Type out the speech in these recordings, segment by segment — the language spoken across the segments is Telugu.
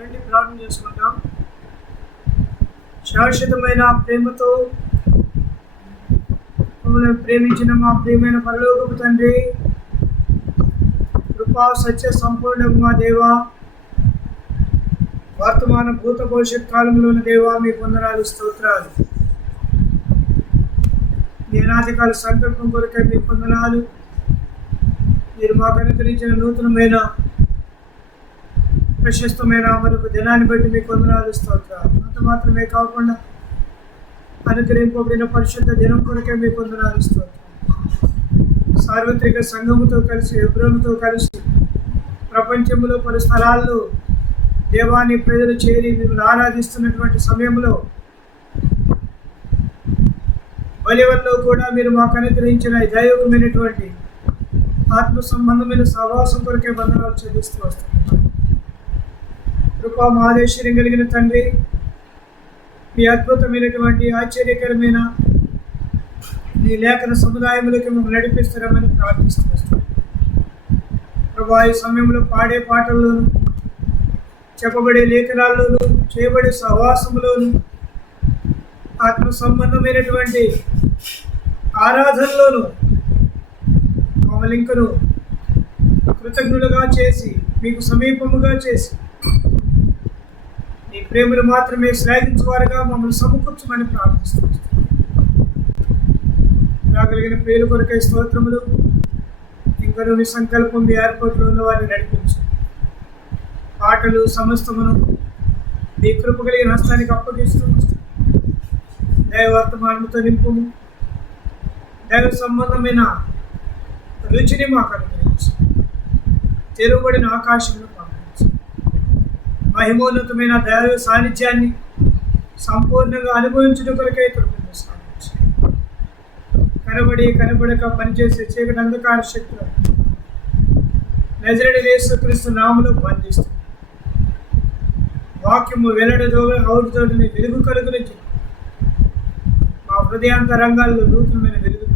రండి ప్రార్థన చేసుకుంటాం. శాశ్వతమైన ప్రేమతో మమ్మల్ని ప్రేమించిన మా ప్రియమైన పరలోకపు తండ్రి, కృపా సత్య సంపూర్ణ మా దేవా, వర్తమాన భూత భవిష్యత్ కాలంలోని దేవా, మీ వందనాలు స్తోత్రాలు. మీ అనాదికాల సంకల్పం కొరకై మీ వందనాలు. మీరు మాకు అనుగ్రహించిన నూతనమైన ప్రశస్తమైన మనకు దినాన్ని బట్టి మీకు వందనాలు స్తోత్రాలు. అంత మాత్రమే కాకుండా అనుగ్రహింపబడిన పరిశుద్ధ దినం కొరకే మీకు వందనాలు స్తోత్రాలు. సార్వత్రిక సంఘముతో కలిసి, హెబ్రోనుతో కలిసి ప్రపంచంలో పలు స్థలాల్లో దేవాన్ని ప్రజలు చేరి మిమ్మల్ని ఆరాధిస్తున్నటువంటి సమయంలో బలివల్లో కూడా మీరు మాకు అనుగ్రహించిన దైవికమైనటువంటి ఆత్మ సంబంధమైన సహవాసం కొరకే వందనాలు చెల్లిస్తూ వస్తున్నాం. కృపా మహేశ్వరం కలిగిన తండ్రి, మీ అద్భుతమైనటువంటి ఆశ్చర్యకరమైన మీ లేఖన సముదాయములకి మేము నడిపిస్తారని ప్రార్థిస్తూ వస్తున్నాం. ప్రభా, ఈ సమయంలో పాడే పాటల్లోనూ, చెప్పబడే లేఖనాల్లోనూ, చేయబడే సహవాసములోనూ, ఆత్మ సంబంధమైనటువంటి ఆరాధనలోనూ మమ్మల్ని ఇంకను కృతజ్ఞులుగా చేసి, మీకు సమీపముగా చేసి, మీ ప్రేమను మాత్రమే శ్లాఘించువారుగా మమ్మల్ని సమకూర్చమని ప్రార్థిస్తున్నాం. రాగలిగిన పేరు కొరకై స్తోత్రములు. ఇంకను మీ సంకల్పం, మీ ఏర్పాట్లు ఉన్న వారిని నడిపించు. పాటలు సమస్తమును మీ కృప కలిగిన హస్తానికి అప్పగిస్తూ దైవర్తమానంతో నింపుము. దైవ సంబంధమైన రుచిని మాకు అనుగ్రహించు. తెరువబడిన ఆకాశంలో పంపించు. మహిమోన్నతమైన దైవ సాన్నిధ్యాన్ని సంపూర్ణంగా అనుభవించడం కొరకే కృపను సాధించు. కనబడక పనిచేసే చీకటి అంధకార శక్తులు నజరేయుడైన యేసుక్రీస్తు నామములో బంధిస్తుంది. వాక్యము వెల్లడితో అవుడుతోటిని వెలుగు కలుగునిచ్చు. మా హృదయాంతరంగాల్లో నూతనమైన వెలుగు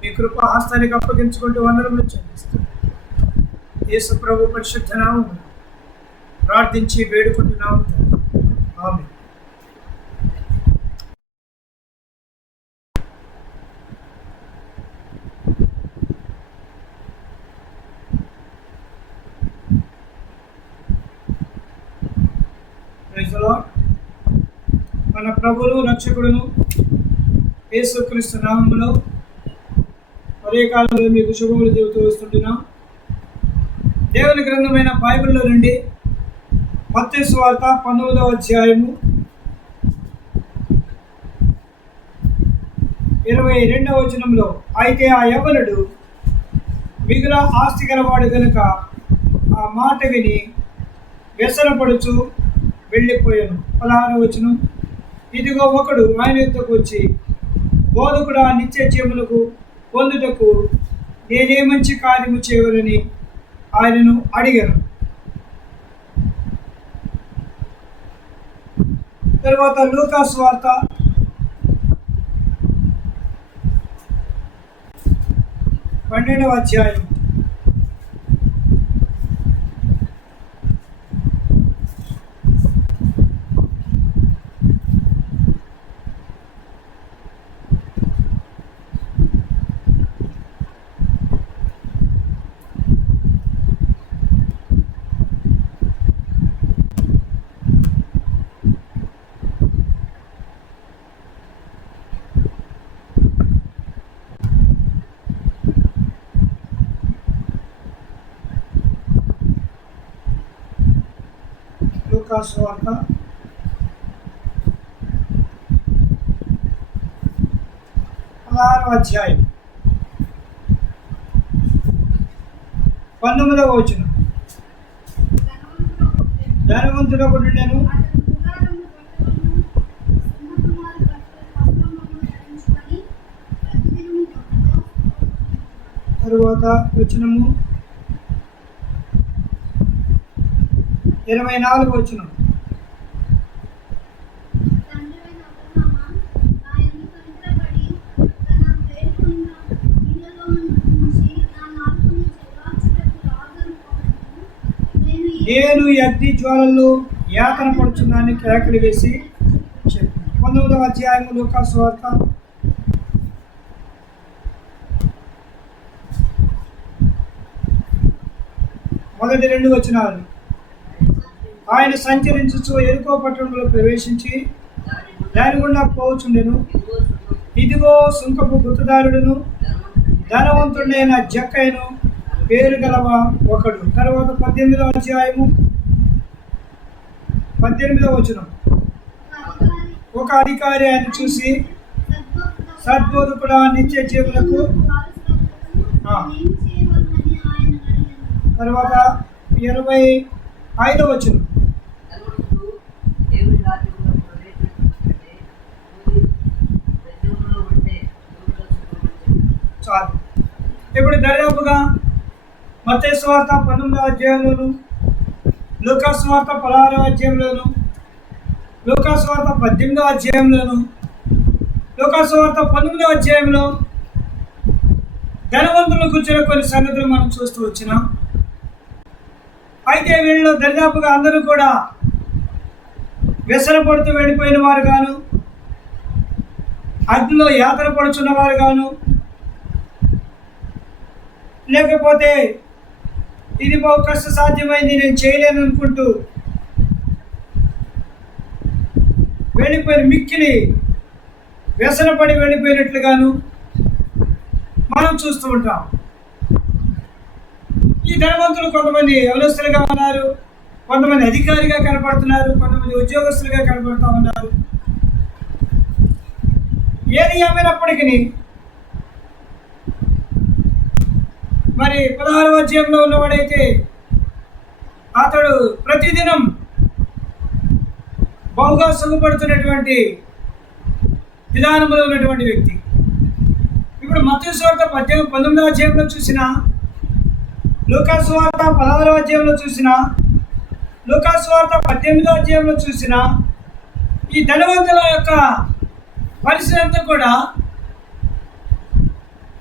మీ కృప హస్తానికి అప్పగించుకుంటూ వందనములు చెల్లిస్తాం. యేసు ప్రభు పరిశుద్ధ నామమున ప్రార్థించి వేడుకుంటున్నాము. ఆమేన్. మన ప్రభువును రక్షకుడును యేసుక్రీస్తు నామములో ఒకే కాలంలో మీకు శుభములు చెబుతూ వస్తుంటున్నాం. దేవుని గ్రంథమైన బైబిల్లో నుండి మత్తయి సువార్త 19వ అధ్యాయము 22వ వచనంలో, అయితే ఆ యవనుడు మిగుల ఆస్తి గలవాడు గనుక ఆ మాట విని వ్యసనపడుచు వెళ్ళిపోయాను. 16వ వచనం, ఇదిగో ఒకడు ఆయన యొద్దకు వచ్చి, బోధకుడా, నిత్య జీవమునకు పొందుటకు నేనే మంచి కార్యము చేయవలని ఆయనను అడిగాను. తర్వాత లూకా సువార్త 12వ అధ్యాయం 16వ అధ్యాయం 19వ వచనం, ధనవంతుడు ఒకడు నేను తరువాత వచనము 24వ వచనం, నేను నేను ఈ అగ్ని జ్వాలల్లో యాతన పడుచున్నాన్ని కేకలు వేసి చెప్పు. 19వ అధ్యాయం లూకా సువార్త 1-2 వచనాలు. ఆయన సంచరించుచు యెరికో పట్టణంలో ప్రవేశించి దాని గుండా పోవచుండెను. ఇదిగో సుంకపు గుర్తుదారుడును ధనవంతుడైన జక్కయ్యను పేరు గలవ ఒకడు. తర్వాత 18వ అధ్యాయము 18వ వచనం. ఒక అధికారి ఆయన చూసి, సద్బోధకుడా, నిత్య జీవులకు. తర్వాత 25వ వచనం. చాలు. ఇప్పుడు దర్యాపుగా మత్తయి సువార్త 19వ అధ్యాయంలోను, లూకా సువార్త 16వ అధ్యాయంలోను, లూకా సువార్త 18వ అధ్యాయంలోను, లూకా సువార్త 19వ అధ్యాయంలో ధనవంతులను కూర్చున్న కొన్ని సంగతులు మనం చూస్తూ వచ్చినాం. అయితే వీళ్ళు దర్యాపుగా అందరూ కూడా వ్యసన పడుతూ వెళ్ళిపోయిన వారు గాను, అగ్నిలో యాతన పడుచున్న వారు గాను, లేకపోతే ఇది బహు కష్ట సాధ్యమైంది, నేను చేయలేను అనుకుంటూ వెళ్ళిపోయిన, మిక్కిలి వ్యసన పడి వెళ్ళిపోయినట్లుగాను మనం చూస్తూ ఉంటాం. ఈ ధనవంతులు కొంతమంది యవనస్తులుగా ఉన్నారు, కొంతమంది అధికారిగా కనపడుతున్నారు, కొంతమంది ఉద్యోగస్తులుగా కనపడుతూ ఉన్నారు. ఏది ఏమైనప్పటికీ మరి 16వ అధ్యాయంలో ఉన్నవాడైతే అతడు ప్రతిదినం బహుగా సుఖపడుతున్నటువంటి విధానంలో ఉన్నటువంటి వ్యక్తి. ఇప్పుడు మత్తయి సువార్త 19వ అధ్యాయంలో చూసిన, లూకా సువార్త 16వ అధ్యాయంలో చూసిన, లూకా సువార్త 18వ అధ్యాయంలో చూసిన ఈ ధనవంతుల యొక్క పరిస్థితి అంతా కూడా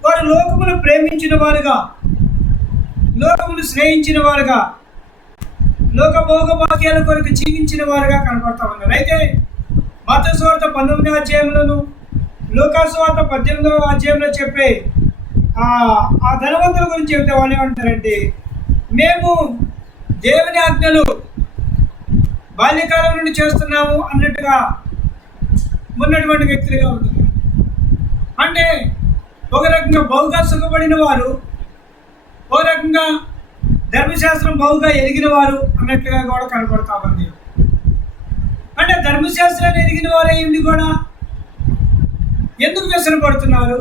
వారు లోకమును ప్రేమించిన వారుగా, లోకమును స్నేహించిన వారుగా, లోక భోగభాగ్యాల కొరకు జీవించిన వారుగా కనపడతా ఉన్నారు. అయితే మత్తయి సువార్త 19వ అధ్యాయంలోను, లూకా సువార్త 18వ అధ్యాయంలో చెప్పే ఆ ధనవంతుల గురించి చెబితే వాళ్ళు ఏమంటారంటే, మేము దేవుని ఆజ్ఞలు బాల్యకాలం నుండి చేస్తున్నాము అన్నట్టుగా ఉన్నటువంటి వ్యక్తులుగా ఉంటున్నారు. అంటే ఒక రకంగా బహుగా సుఖపడిన వారు, ఒక రకంగా ధర్మశాస్త్రం బహుగా ఎరిగిన వారు అన్నట్లుగా కూడా కనపడతా ఉంది. అంటే ధర్మశాస్త్రాన్ని ఎరిగిన వారే ఏమిటి కూడా ఎందుకు వ్యసన పడుతున్నారు?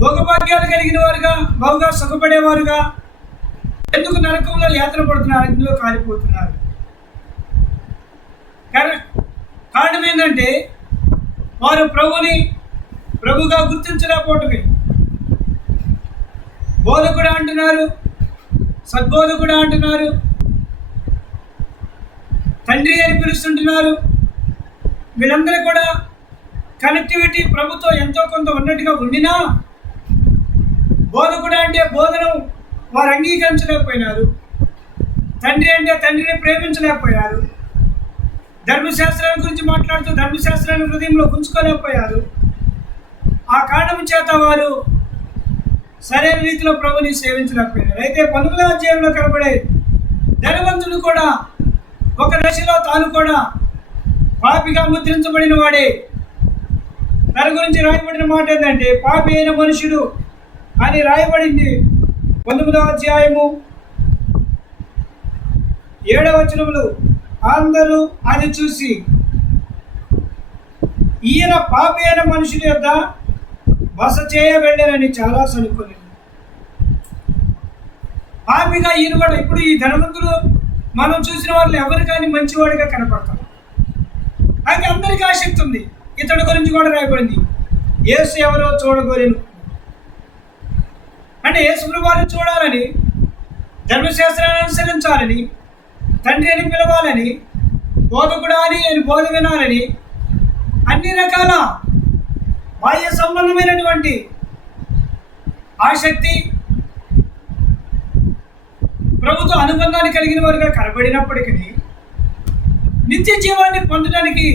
భోగభాగ్యాలు కలిగిన వారుగా, బహుగా సుఖపడేవారుగా ఎందుకు నరకంలో యాత్ర పడుతున్నారు, ఇందులో కాలిపోతున్నారు? కారణం ఏంటంటే వారు ప్రభుగా గుర్తించలేకపోవటమే. బోధకుడు అంటున్నారు, సద్బోధకుడు అంటున్నారు, తండ్రి అని పిలుస్తుంటున్నారు. వీళ్ళందరూ కూడా కనెక్టివిటీ ప్రభుతో ఎంతో కొంత ఉన్నట్టుగా ఉండినా బోధకుడు అంటే బోధను వారు అంగీకరించలేకపోయినారు. తండ్రి అంటే తండ్రిని ప్రేమించలేకపోయారు. ధర్మశాస్త్రాల గురించి మాట్లాడుతూ ధర్మశాస్త్రాన్ని హృదయంలో ఉంచుకోలేకపోయారు. ఆ కారణం చేత వారు సరైన రీతిలో ప్రభుని సేవించలేకపోయినారు. అయితే 19వ అధ్యాయంలో కనబడే ధనవంతుడు కూడా ఒక దశలో తాను కూడా పాపిగా ముద్రించబడిన వాడే. తన గురించి రాయబడిన మాట ఏంటంటే, పాపి అయిన మనుషుడు అని రాయబడింది 19వ అధ్యాయము 7వ వచనములు. అందరూ అది చూసి ఈయన పాపి అయిన మనుషుని యొద్ద బస చేయ వెళ్ళానని చాలా సనుకోలేదు. పాపిగా ఈయన కూడా, ఇప్పుడు ఈ ధనవంతులు మనం చూసిన వాళ్ళు ఎవరు కానీ మంచివాడిగా కనపడతారు. అయితే అందరికీ ఆసక్తి ఉంది. ఇతడి గురించి కూడా రాయబడింది, యేసు ఎవరో చూడగోరేను. అంటే యేసు వారిని చూడాలని, ధర్మశాస్త్రాన్ని అనుసరించాలని, తండ్రి అని పిలవాలని, బోధకుడా అని ఆయన బోధ వినాలని, అన్ని రకాల బాహ్య సంబంధమైనటువంటి ఆసక్తి ప్రభుతో అనుబంధాన్ని కలిగిన వారుగా కనబడినప్పటికీ నిత్య జీవాన్ని పొందడానికి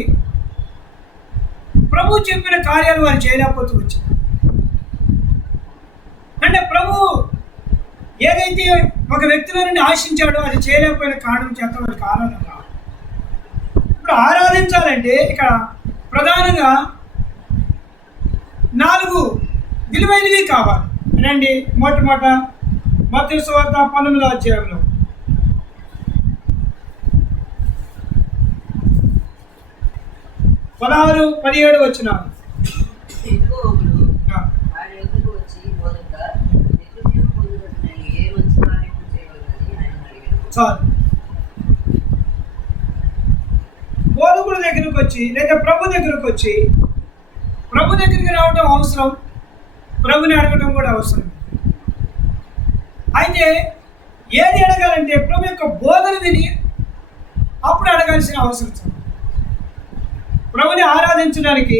ప్రభు చెప్పిన కార్యాలు వారు చేయలేకపోతూ వచ్చారు. అంటే ప్రభు ఏదైతే ఒక వ్యక్తిలో నుండి ఆశించాడో అది చేయలేకపోయిన కారణం చేత వారికి ఆరాధన. ఇప్పుడు ఆరాధించాలంటే ఇక్కడ ప్రధానంగా 4 విలువైనవి కావాలి. రండి, మొట్టమొదట మత్తయి సువార్త 19వ అధ్యాయంలో 16-17 వచనాలు. చాలు. బోధకుల దగ్గరకు వచ్చి లేదా ప్రభు దగ్గరకు వచ్చి ప్రభు దగ్గరికి రావడం అవసరం, ప్రభుని అడగడం కూడా అవసరం. అయితే ఏది అడగాలంటే ప్రభు యొక్క బోధన విని అప్పుడు అడగాల్సిన అవసరం. ప్రభుని ఆరాధించడానికి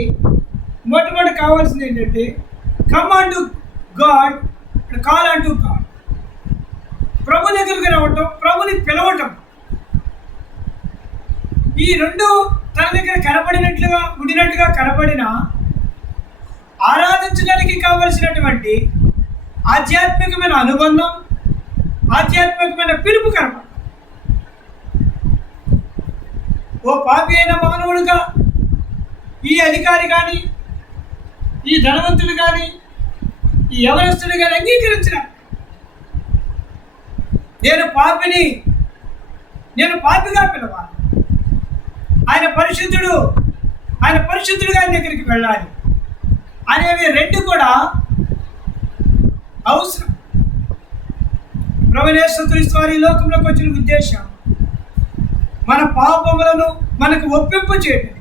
మొట్టమొదటి కావాల్సింది ఏంటంటే come on to God, call on to God. ప్రభు దగ్గరికి రావటం, ప్రభుని పిలవటం, ఈ రెండు తన దగ్గర కనపడినట్లుగా ఉండినట్టుగా కనపడిన ఆరాధించడానికి కావలసినటువంటి ఆధ్యాత్మికమైన అనుబంధం, ఆధ్యాత్మికమైన పిలుపు కనపడ. ఓ పాపి అయిన మానవుడుగా ఈ అధికారి కానీ, ఈ ధనవంతుడు కానీ, ఈ యవనస్తుడు కానీ అంగీకరించిన నేను పాపిగా పిలవాలి, ఆయన పరిశుద్ధుడుగా ఆయన దగ్గరికి వెళ్ళాలి అనేవి రెండు కూడా అవసరం. ప్రభువైన యేసుక్రీస్తు వారి లోకంలోకి వచ్చిన ఉద్దేశం మన పాపములను మనకు ఒప్పింపు చేయడం,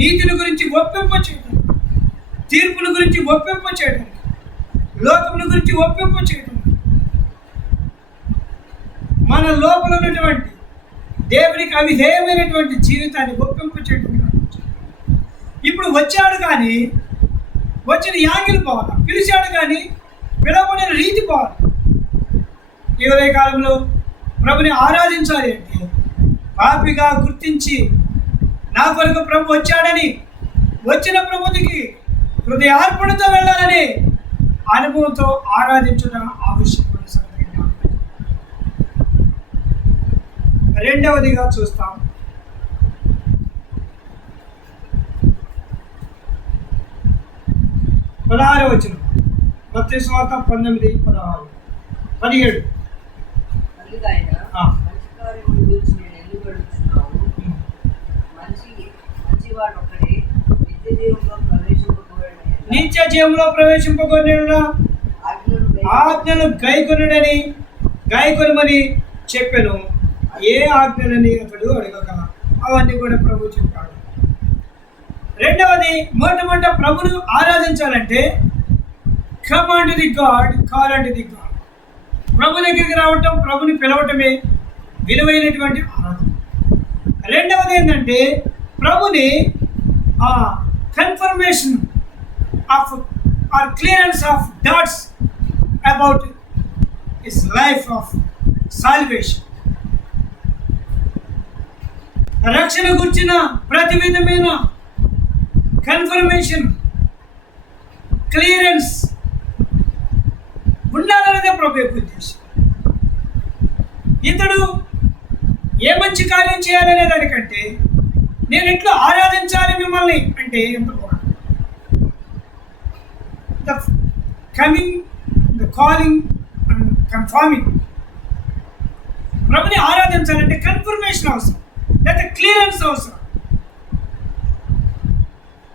నీతిని గురించి ఒప్పింపు చేయడం, తీర్పుల గురించి ఒప్పింపు చేయడం, లోకముల గురించి ఒప్పింపు చేయడం, మన లోపల ఉన్నటువంటి దేవునికి అవిధేయమైనటువంటి జీవితాన్ని ఒప్పింపు చేయడం. ఇప్పుడు వచ్చాడు కానీ వచ్చిన యాంగిల్ పోవాలి, పిలిచాడు కానీ పిలవబడిన రీతి పోవాలి. ఈ కాలంలో ప్రభుని ఆరాధించాలి అంటే పాపిగా గుర్తించి నా కొరకు ప్రభు వచ్చాడని, వచ్చిన ప్రభుకి హృదయార్పణతో వెళ్ళాలని అనుభవంతో ఆరాధించడం ఆవశ్యకమైన సంగతి. రెండవదిగా చూస్తాం, వచనం మత్తయి సువార్త 19:16-17. నిత్య జీవంలో ప్రవేశింపగోరిన ఆజ్ఞలు గైకొనమని చెప్పాను. ఏ ఆజ్ఞలని అతడు అడగక అవన్నీ కూడా ప్రభు చెప్పాడు. రెండవది, మొట్టమొదట ప్రభును ఆరాధించాలంటే come on to the God, call on to the God. ప్రభు దగ్గరికి రావటం, ప్రభుని పిలవటమే విలువైనటువంటి ఆరాధన. రెండవది ఏంటంటే ప్రభుని confirmation of or clearance of doubts about his life of salvation. రక్షణ గుర్చిన ప్రతి విధమైన కన్ఫర్మేషన్, క్లియరెన్స్ ఉండాలనేదే ప్రభు యొక్క ఉద్దేశం. ఇతడు ఏ మంచి కార్యం చేయాలనే దానికంటే నేను ఎట్లా ఆరాధించాలి మిమ్మల్ని అంటే ఎంత బాగుంది. The coming, the calling and confirming. ప్రభుని ఆరాధించాలంటే కన్ఫర్మేషన్ అవసరం, లేదా క్లియరెన్స్ అవసరం.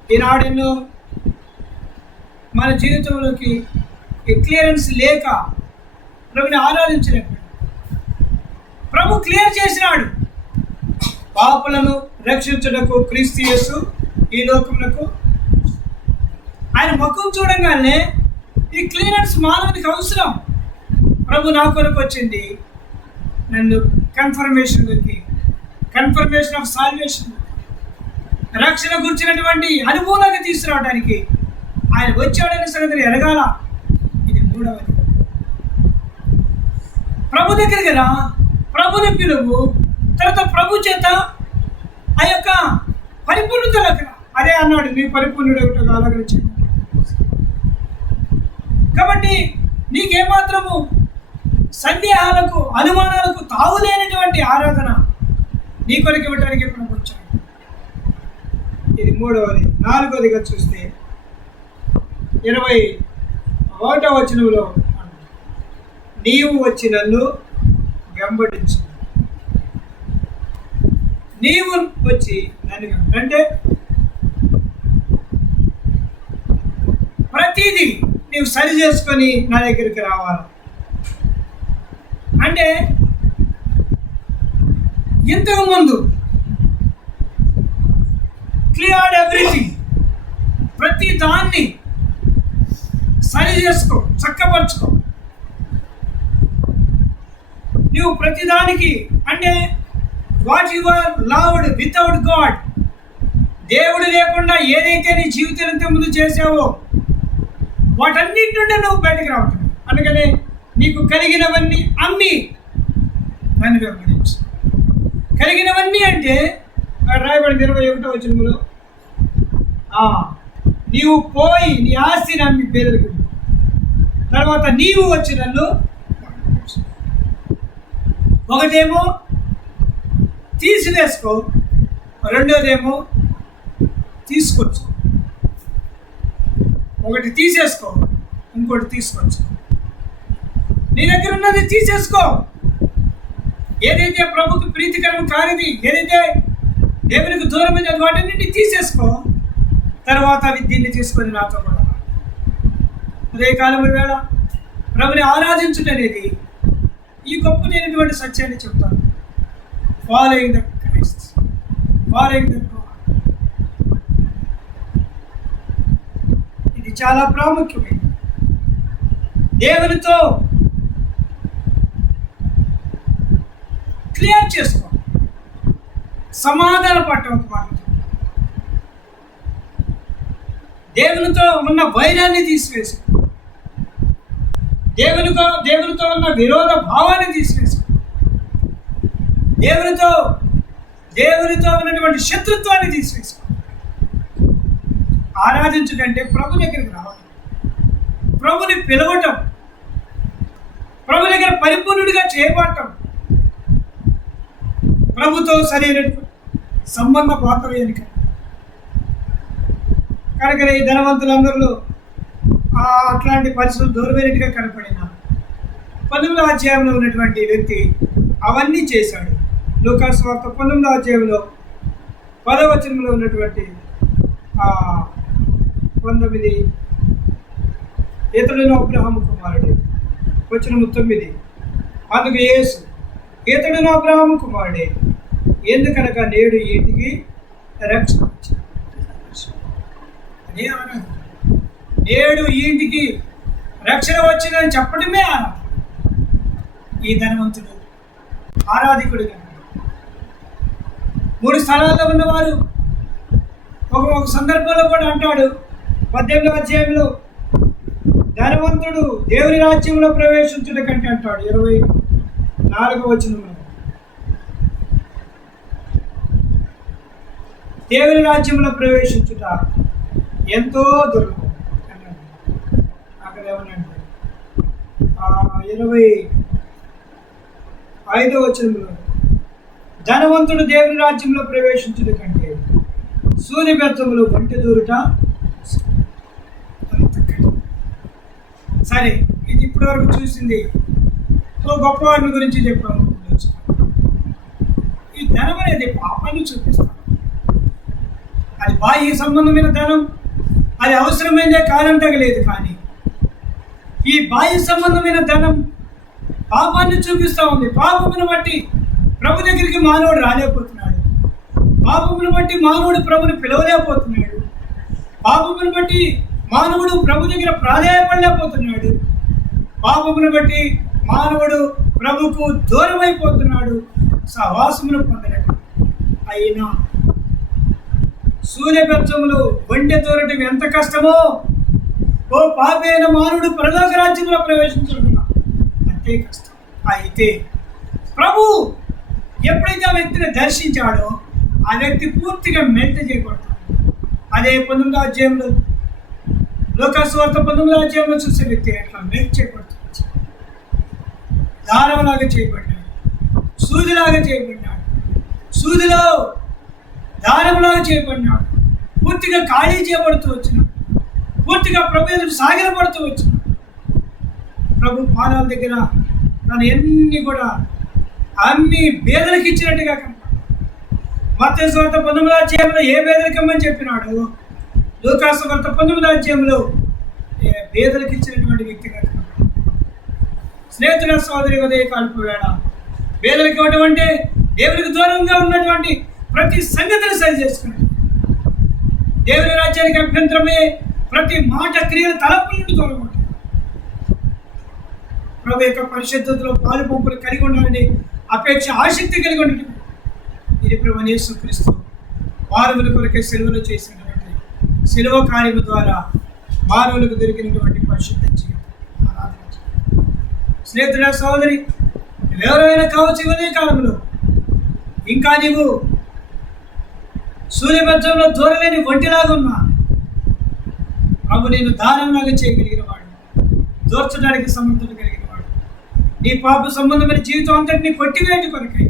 ఈనాడు మన జీవితంలోకి ఈ క్లియరెన్స్ లేక ప్రభుని ఆరాధించలేక, ప్రభు క్లియర్ చేసినాడు. పాపులను రక్షించుటకు క్రీస్తు యేసు ఈ లోకములకు, ఆయన ముఖం చూడగానే ఈ క్లియరెన్స్ మానవునికి అవసరం. ప్రభు నా కొరకు వచ్చింది, నన్ను కన్ఫర్మేషన్ ఆఫ్ సాల్వేషన్, రక్షణ గురించినటువంటి అనుభవంలోకి తీసుకురావడానికి ఆయన వచ్చాడనే సంగతిని ఎరగాల. ఇది మూడవది. ప్రభు దగ్గరికి రా, ప్రభుని పిలువు, తర్వాత ప్రభు చేత ఆ యొక్క పరిపూర్ణతలకు రా. అదే అన్నాడు, నీ పరిపూర్ణుడు అలాగరించి. కాబట్టి నీకేమాత్రము సందేహాలకు అనుమానాలకు తావులేనటువంటి ఆరాధన నీ కొరకు ఇవ్వడానికి ప్రభు వచ్చాడు. ఇది మూడవది. నాలుగవదిగా చూస్తే 21వ వచనంలో నీవు వచ్చి నన్ను వెంబడించు. నీవు వచ్చి నన్ను అంటే ప్రతిదీ నీవు సరి చేసుకొని నా దగ్గరికి రావాలి. అంటే ఇంతకు ముందు క్లియర్డ్ ఎవ్రీథింగ్, ప్రతి దాన్ని సరి చేసుకో, చక్కపరచుకో. నువ్వు ప్రతిదానికి అంటే what you are loved without God, దేవుడు లేకుండా ఏదైతే నీ జీవితం ముందు చేసావో వాటన్నిటి నుండి నువ్వు బయటకు రావటం. అందుకనే నీకు కలిగినవన్నీ అమ్మి నన్ను వెంబడించు. కలిగినవన్నీ అంటే రాయబడింది 21వ వచనంలో, నీవు పోయి నీ ఆస్తిని అమ్మి పేదలకు, తర్వాత నీవు వచ్చి నన్ను. ఒకటేమో తీసివేసుకో, రెండోదేమో తీసుకొచ్చు. ఒకటి తీసేసుకో, ఇంకోటి తీసుకొచ్చు. నీ దగ్గర ఉన్నది తీసేసుకో. ఏదైతే ప్రభుకి ప్రీతికరం కానిది, ఏదైతే దేవునికి దూరమైనది వాటన్నింటినీ తీసేసుకో. తర్వాత దీన్ని తీసుకొని నాతో కూడా అదే కాలం వేళ ప్రభుని ఆరాధించుటనేది ఈ గొప్పదైనటువంటి సత్యాన్ని చెప్తాను. Following the Christ, following the God. ఇది చాలా ప్రాముఖ్యమైనది. దేవునితో క్లియర్ చేసుకో, సమాధాన పడటం. దేవునితో ఉన్న వైరాన్ని తీసివేసు, దేవునితో ఉన్న విరోధ భావాన్ని తీసివేసు, దేవునితో ఉన్నటువంటి శత్రుత్వాన్ని తీసివేసు. ఆరాధించుకంటే ప్రభు దగ్గరికి రావడం, ప్రభుని పిలవటం, ప్రభు దగ్గర పరిపూర్ణుడిగా చేయబడటం, ప్రభుతో సరైనటువంటి సంబంధ పాత్రవేనిక. కనుక ఈ ధనవంతులందరిలో అట్లాంటి పరిస్థితులు దూరమైనట్టుగా కనపడిన 19వ అధ్యాయంలో ఉన్నటువంటి వ్యక్తి అవన్నీ చేశాడు. లూకాసు వార్త 19వ అధ్యాయంలో 10వ వచనంలో ఉన్నటువంటి 19, ఇతడును అబ్రహాము కుమారుడు. వచనము 9, అందుకు యేసు ఇతడును అబ్రహాము కుమారుడే, ఎందుకనగా నేడు ఇంటికి రక్షణ వచ్చింది. నేడు ఈ ఇంటికి రక్షణ వచ్చిందని చెప్పడమే ఆరాధన. ఈ ధనవంతుడు ఆరాధికుడు. 3 స్థలాల్లో ఉన్నవారు ఒక సందర్భంలో కూడా అంటాడు 18వ అధ్యాయంలో, ధనవంతుడు దేవుని రాజ్యంలో ప్రవేశించుట కంటే అంటాడు 24వ వచనంలో, దేవుని రాజ్యంలో ప్రవేశించుట ఎంతో దుర్లభం అన్నాడు. అక్కడ ఏమన్నాడు 25వ వచనంలో, ధనవంతుడు దేవుని రాజ్యంలో ప్రవేశించుట కంటే సూర్యబెత్తములు వంటి దూరుట. సరే, ఇది ఇప్పటి వరకు చూసింది గొప్పవారిని గురించి చెప్పాము. ఈ ధనం అనేది పాపాన్ని చూపిస్తాం. అది బాహ్య సంబంధమైన ధనం, అది అవసరమైనదే కాదంటలేదు. కానీ ఈ బాహ్య సంబంధమైన ధనం పాపాన్ని చూపిస్తూ ఉంది. పాపమును బట్టి ప్రభు దగ్గరికి మానవుడు రాలేకపోతున్నాడు. పాపమును బట్టి మానవుడు ప్రభుని పిలవలేకపోతున్నాడు. పాపమును బట్టి మానవుడు ప్రభు దగ్గర ప్రాధాన్యపడలేకపోతున్నాడు. పాపమును బట్టి మానవుడు ప్రభుకు దూరం అయిపోతున్నాడు, సహవాసమును పొందలేడు. అయినా సూర్యబెచ్చములు వంటె దూరటం ఎంత కష్టమో, ఓ పాపి అయిన మానవుడు పరలోక రాజ్యంలో ప్రవేశించడం అంతే కష్టం. అయితే ప్రభు ఎప్పుడైతే ఆ వ్యక్తిని దర్శించాడో ఆ వ్యక్తి పూర్తిగా మెల్ట్ చేయబడతాడు. అదే 19వ అధ్యాయంలో లూకాసు వార్త 19వ అధ్యాయంలో చూసే వ్యక్తి ఎట్లా మెల్ట్ చేయబడుతుంది. దారంలాగా చేయబడ్డాడు, సూదిలాగా చేయబడ్డాడు, సూదిలో దారంలాగా చేయబడినాడు. పూర్తిగా ఖాళీ చేయబడుతూ వచ్చినాడు, పూర్తిగా ప్రభు ఎదురు సాగిలపడుతూ వచ్చినాడు. ప్రభు పాదాల దగ్గర తను ఎన్ని కూడా అన్ని బేదలకు ఇచ్చినట్టుగా కనపడ్డాడు. మత్తయి సువార్త 19వ అధ్యాయంలో ఏ బేదరికమ్మని చెప్పినాడు, లూకాసు వార్త 19వ అధ్యాయంలో బేదలకు ఇచ్చినటువంటి వ్యక్తిగా కనపడ్డాడు. స్నేహితుల సోదరి ఉదయకాలపు వేళ బేదలకు ఇవ్వడం అంటే దేవునికి దూరంగా ఉన్నటువంటి ప్రతి సంగతిని సరి చేసుకున్నాడు. దేవుని రాజ్యానికి అభ్యంతరమే ప్రతి మాట క్రియల తలపుల నుండి దూరం ఉంటుంది. ప్రభు యొక్క పరిశుద్ధతలో పాలు పంపులు కలిగి ఉండాలని అపేక్ష ఆసక్తి కలిగి ఉండటం ఇది ప్రభు యేసుక్రీస్తు మానవుల కొరకే సెలవులు చేసినటువంటి సెలవు కార్యము ద్వారా మానవులకు దొరికినటువంటి పరిశుద్ధ జీవితం ఆరాధన. స్నేహితుల సోదరి, ఎవరైనా కావచ్చు ఇవన్నీ కాలంలో ఇంకా నీవు సూర్యపంచంలో దూరలేని ఒంటిలాగా ఉన్నా ప్రభు నేను దానంలాగా చేయగలిగిన వాడు, దూర్చడానికి సమర్థత కలిగిన వాడు. నీ పాప సంబంధమైన జీవితం అంతటిని కొట్టివేయట కొరకై,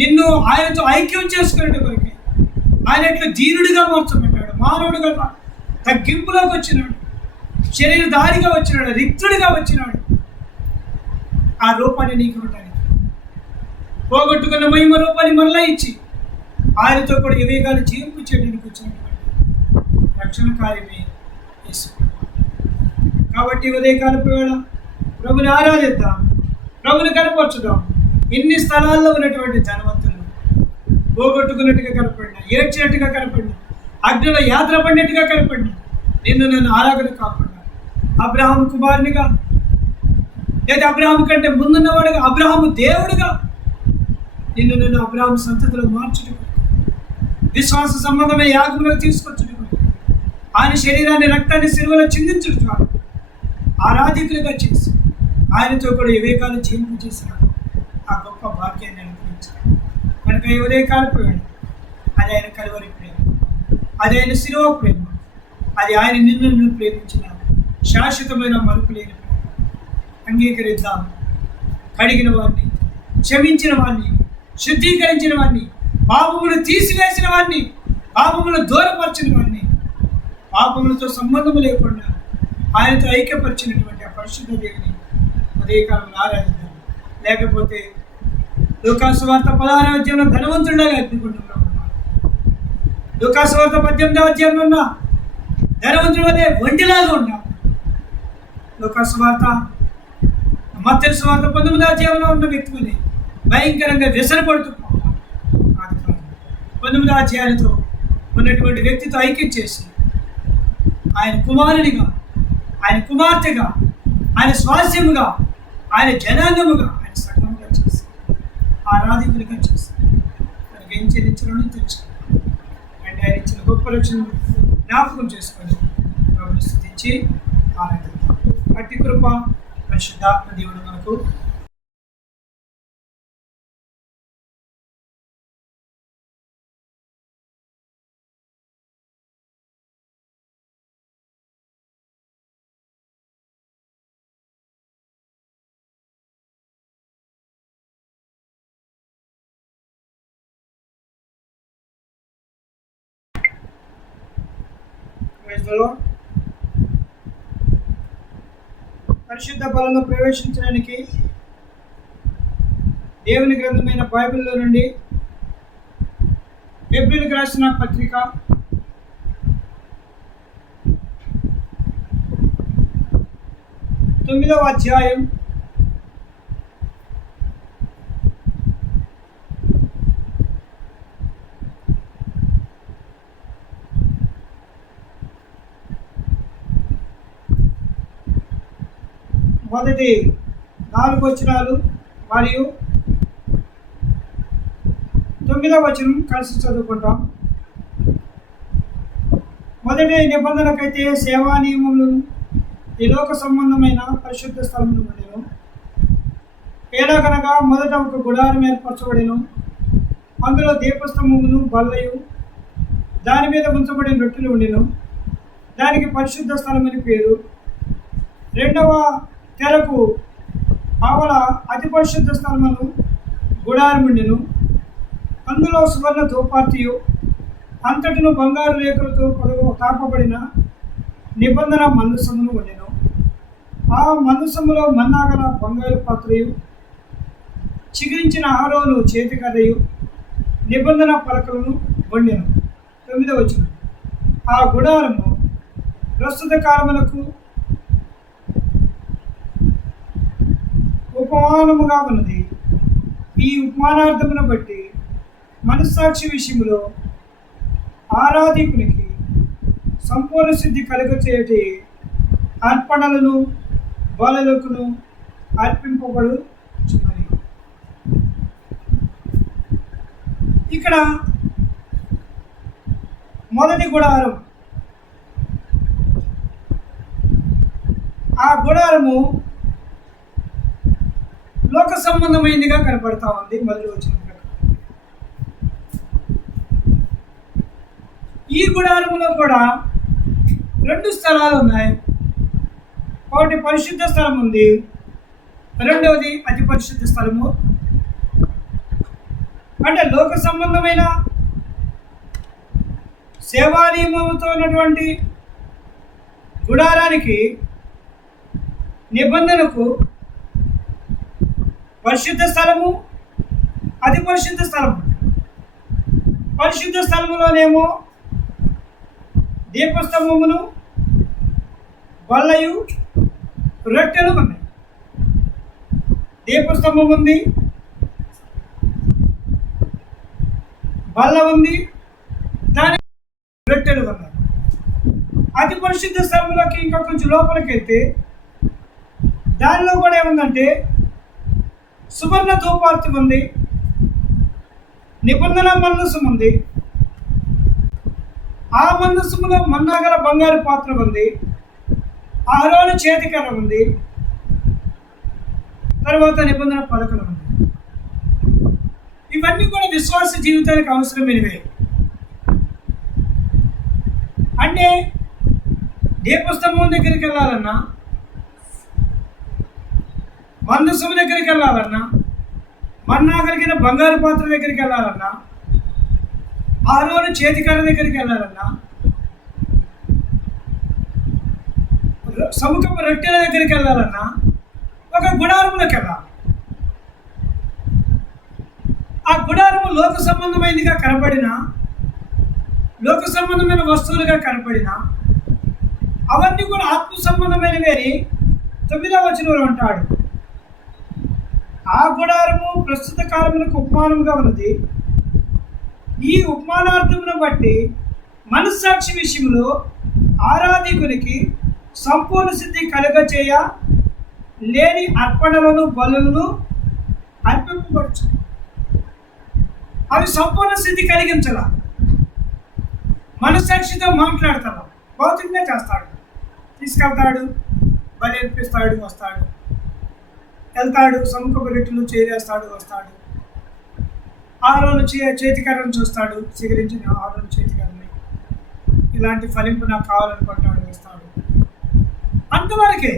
నిన్ను ఆయనతో ఐక్యం చేసుకునేట కొరకై ఆయన ఎట్లా దీనుడిగా మార్చబడ్డాడు, మానవుడిగా తగ్గింపులోకి వచ్చినాడు, శరీరధారిగా వచ్చినాడు, రిక్తుడిగా వచ్చినాడు. ఆ రూపాన్ని నీకు ఇవ్వటానికి, పోగొట్టుకున్న మహిమ రూపాన్ని మరలా ఇచ్చి ఆయనతో కూడా వివేకాలు జీవింపు చేయడానికి వచ్చినటువంటి రక్షణ కార్యమే యేసు. కాబట్టి ఉదయకాలపు వేళ ప్రభుని ఆరాధిద్దాం, ప్రభుని కనపరచుదాం. ఇన్ని స్థలాల్లో ఉన్నటువంటి ధనవంతులు పోగొట్టుకున్నట్టుగా కనపడినా, ఏడ్చినట్టుగా కనపడినా, అగ్నిలో యాత్ర పడినట్టుగా కనపడినా నిన్ను నన్ను ఆరాధన కాకుండా అబ్రహాము కుమారునిగా లేదా అబ్రహాము కంటే ముందున్నవాడుగా, అబ్రహాము దేవుడుగా నిన్ను నన్ను అబ్రహాము సంతతిలో మార్చుట, విశ్వాస సంబంధమైన యాగంలోకి తీసుకొచ్చుట, ఆయన శరీరాన్ని రక్తాన్ని సిలువలో చిందించుట ద్వారా ఆరాధికులుగా చేసి ఆయనతో కూడా వివేకాలు జీవింపు చేసిన ఆ గొప్ప భాగ్యాన్ని అనుభవించాడు. కనుక ఈ ఉదయకాలపు వేళ అది ఆయన కలువరి ప్రేమ, అది ఆయన శిలువ ప్రేమ, అది ఆయన నిన్ను ప్రేమించిన శాశ్వతమైన మలుపు లేని ప్రేమ. అంగీకరిద్దాం. కడిగిన వారిని, క్షమించిన వారిని, శుద్ధీకరించిన వారిని, పాపములు తీసివేసిన వారిని, పాపములు దూరపరిచిన వారిని, పాపములతో సంబంధము లేకుండా ఆయనతో ఐక్యపరిచినటువంటి ఆ పరిశుద్ధ దేవుని ఉదయకాలంలో ఆరాధిద్దాం. లేకపోతే లూకాసు వార్త 16వ అధ్యాయంలో ధనవంతుడిలాగా అగ్నిగుండంలో ఉన్నాడు, లూకాసు వార్త 18వ అధ్యాయంలో ఉన్న ధనవంతుడు అదే ఒంటిలాగా ఉన్నాడు, లూకాసు వార్త మత్తయి సువార్త 19వ అధ్యాయంలో ఉన్న వ్యక్తులని భయంకరంగా వ్యసనపడుతూ 19వ అధ్యాయంతో ఉన్నటువంటి వ్యక్తితో ఐక్యం చేసి ఆయన కుమారునిగా, ఆయన కుమార్తెగా, ఆయన స్వాస్యముగా, ఆయన జనాంగముగా, ఆయన సంఘముగా చేసి ఆరాధికులుగా చేసి తనకు ఏం చెల్లించాలని తెలుసుకున్నాను. అండ్ ఆయన ఇచ్చిన గొప్ప రక్షణ జ్ఞాపకం చేసుకొని ప్రభుని స్తుతించి ఆరాధిద్దాం. అట్టి కృప పరిశుద్ధాత్మ దేవుడు మనకు పరిశుద్ధ బలలో ప్రవేశించడానికి దేవుని గ్రంథమైన బైబిల్లో నుండి ఏప్రిల్కి రాసిన పత్రిక 9వ అధ్యాయం 4 వచనాలు మరియు 9వ వచనం కలిసి చదువుకుంటాం. మొదటి నిబంధనకైతే సేవా నియమములు ఈ లోక సంబంధమైన పరిశుద్ధ స్థలములు ఉండేను. ఎలాగనగా మొదట ఒక గుడారం ఏర్పరచబడిను, అందులో దీపస్తంభమును బల్లయు దాని మీద ఉంచబడిన రొట్టెలు ఉండెను. దానికి పరిశుద్ధ స్థలం అని పేరు. రెండవ తెరకు ఆవల అతి పరిశుద్ధ స్థలమును గుడారం ఉండెను. అందులో సువర్ణ ధూపార్తియు అంతటిను బంగారు రేకులతో తాపబడిన నిబంధన మందసమును ఉండెను. ఆ మందసములో మన్నాగల బంగారు పాత్రయు చిగురించిన ఆరోను చేతికర్రయు నిబంధన పలకలను వండెను. 9వ వచనం. ఆ గుడారము ప్రస్తుత కాలములకు ఉపమానముగా ఉన్నది. ఈ ఉపమానార్థమును బట్టి మనస్సాక్షి విషయంలో ఆరాధికునికి సంపూర్ణ సిద్ధి కలుగచేయటి అర్పణలను బలులకును అర్పింపబడుచున్నది. ఇక్కడ మొదటి గుడారం, ఆ గుడారము లోక సంబంధమైనదిగా కనపడతా ఉంది. మొదటి వచ్చిన ఈ గుడారములో కూడా 2 స్థలాలు ఉన్నాయి. ఒకటి పరిశుద్ధ స్థలం ఉంది, రెండవది అతి పరిశుద్ధ స్థలము. అంటే లోక సంబంధమైన సేవా నియమంతో ఉన్నటువంటి గుడారానికి, నిబంధనకు పరిశుద్ధ స్థలము, అతి పరిశుద్ధ స్థలము. పరిశుద్ధ స్థలములోనేమో దీపస్తంభమును బల్లయు రొట్టెలు ఉన్నాయి. దీపస్తంభం ఉంది, బల్ల ఉంది, దాని రొట్టెలు ఉన్నాయి. అతి పరిశుద్ధ స్థలంలోకి ఇంకా కొంచెం లోపలికి వెళ్తే దానిలో కూడా ఏముందంటే సువర్ణ ధూపార్తి ఉంది, నిబంధన మందసం ఉంది, ఆ మందసములో మన్నాగల బంగారు పాత్ర ఉంది, ఆరోను చేతికర్ర ఉంది, తర్వాత నిబంధన పలకలు ఉంది. ఇవన్నీ కూడా విశ్వాస జీవితానికి అవసరమైనవే. అంటే దీపస్తంభం దగ్గరికి వెళ్ళాలన్నా, మందసం దగ్గరికి వెళ్ళాలన్నా, మన్నా కలిగిన బంగారు పాత్ర దగ్గరికి వెళ్ళాలన్నా, ఆరోను చేతికర్ర దగ్గరికి వెళ్ళాలన్నా, సముఖపు రొట్టెల దగ్గరికి వెళ్ళాలన్నా ఒక గుడారంలోకి వెళ్ళాలి. ఆ గుడారము లోక సంబంధమైనదిగా కనపడిన, లోక సంబంధమైన వస్తువులుగా కనపడిన, అవన్నీ కూడా ఆత్మ సంబంధమైనవి అని 9వ వచనంలో అంటాడు. ఆ గుడారము ప్రస్తుత కాలములకు ఉపమానముగా ఉన్నది. ఈ ఉపమానార్థమును బట్టి మనస్సాక్షి విషయంలో ఆరాధికునికి సంపూర్ణ సిద్ధి కలుగచేయ లేని అర్పణలను బలులను అర్పింపబడుచు. అవి సంపూర్ణ సిద్ధి కలిగించాల. మనస్సాక్షితో మాట్లాడతాడు, భౌతికంగా చేస్తాడు, తీసుకెళ్తాడు, బలి అర్పిస్తాడు, వస్తాడు, వెళ్తాడు, సముఖపు రెట్టులు చేరేస్తాడు, వస్తాడు, ఆరోను చేతికర్రను చూస్తాడు, చిగురించిన ఆరోను చేతికర్రని, ఇలాంటి ఫలింపు నాకు కావాలనుకుంటాడు, వస్తాడు. అంతవరకే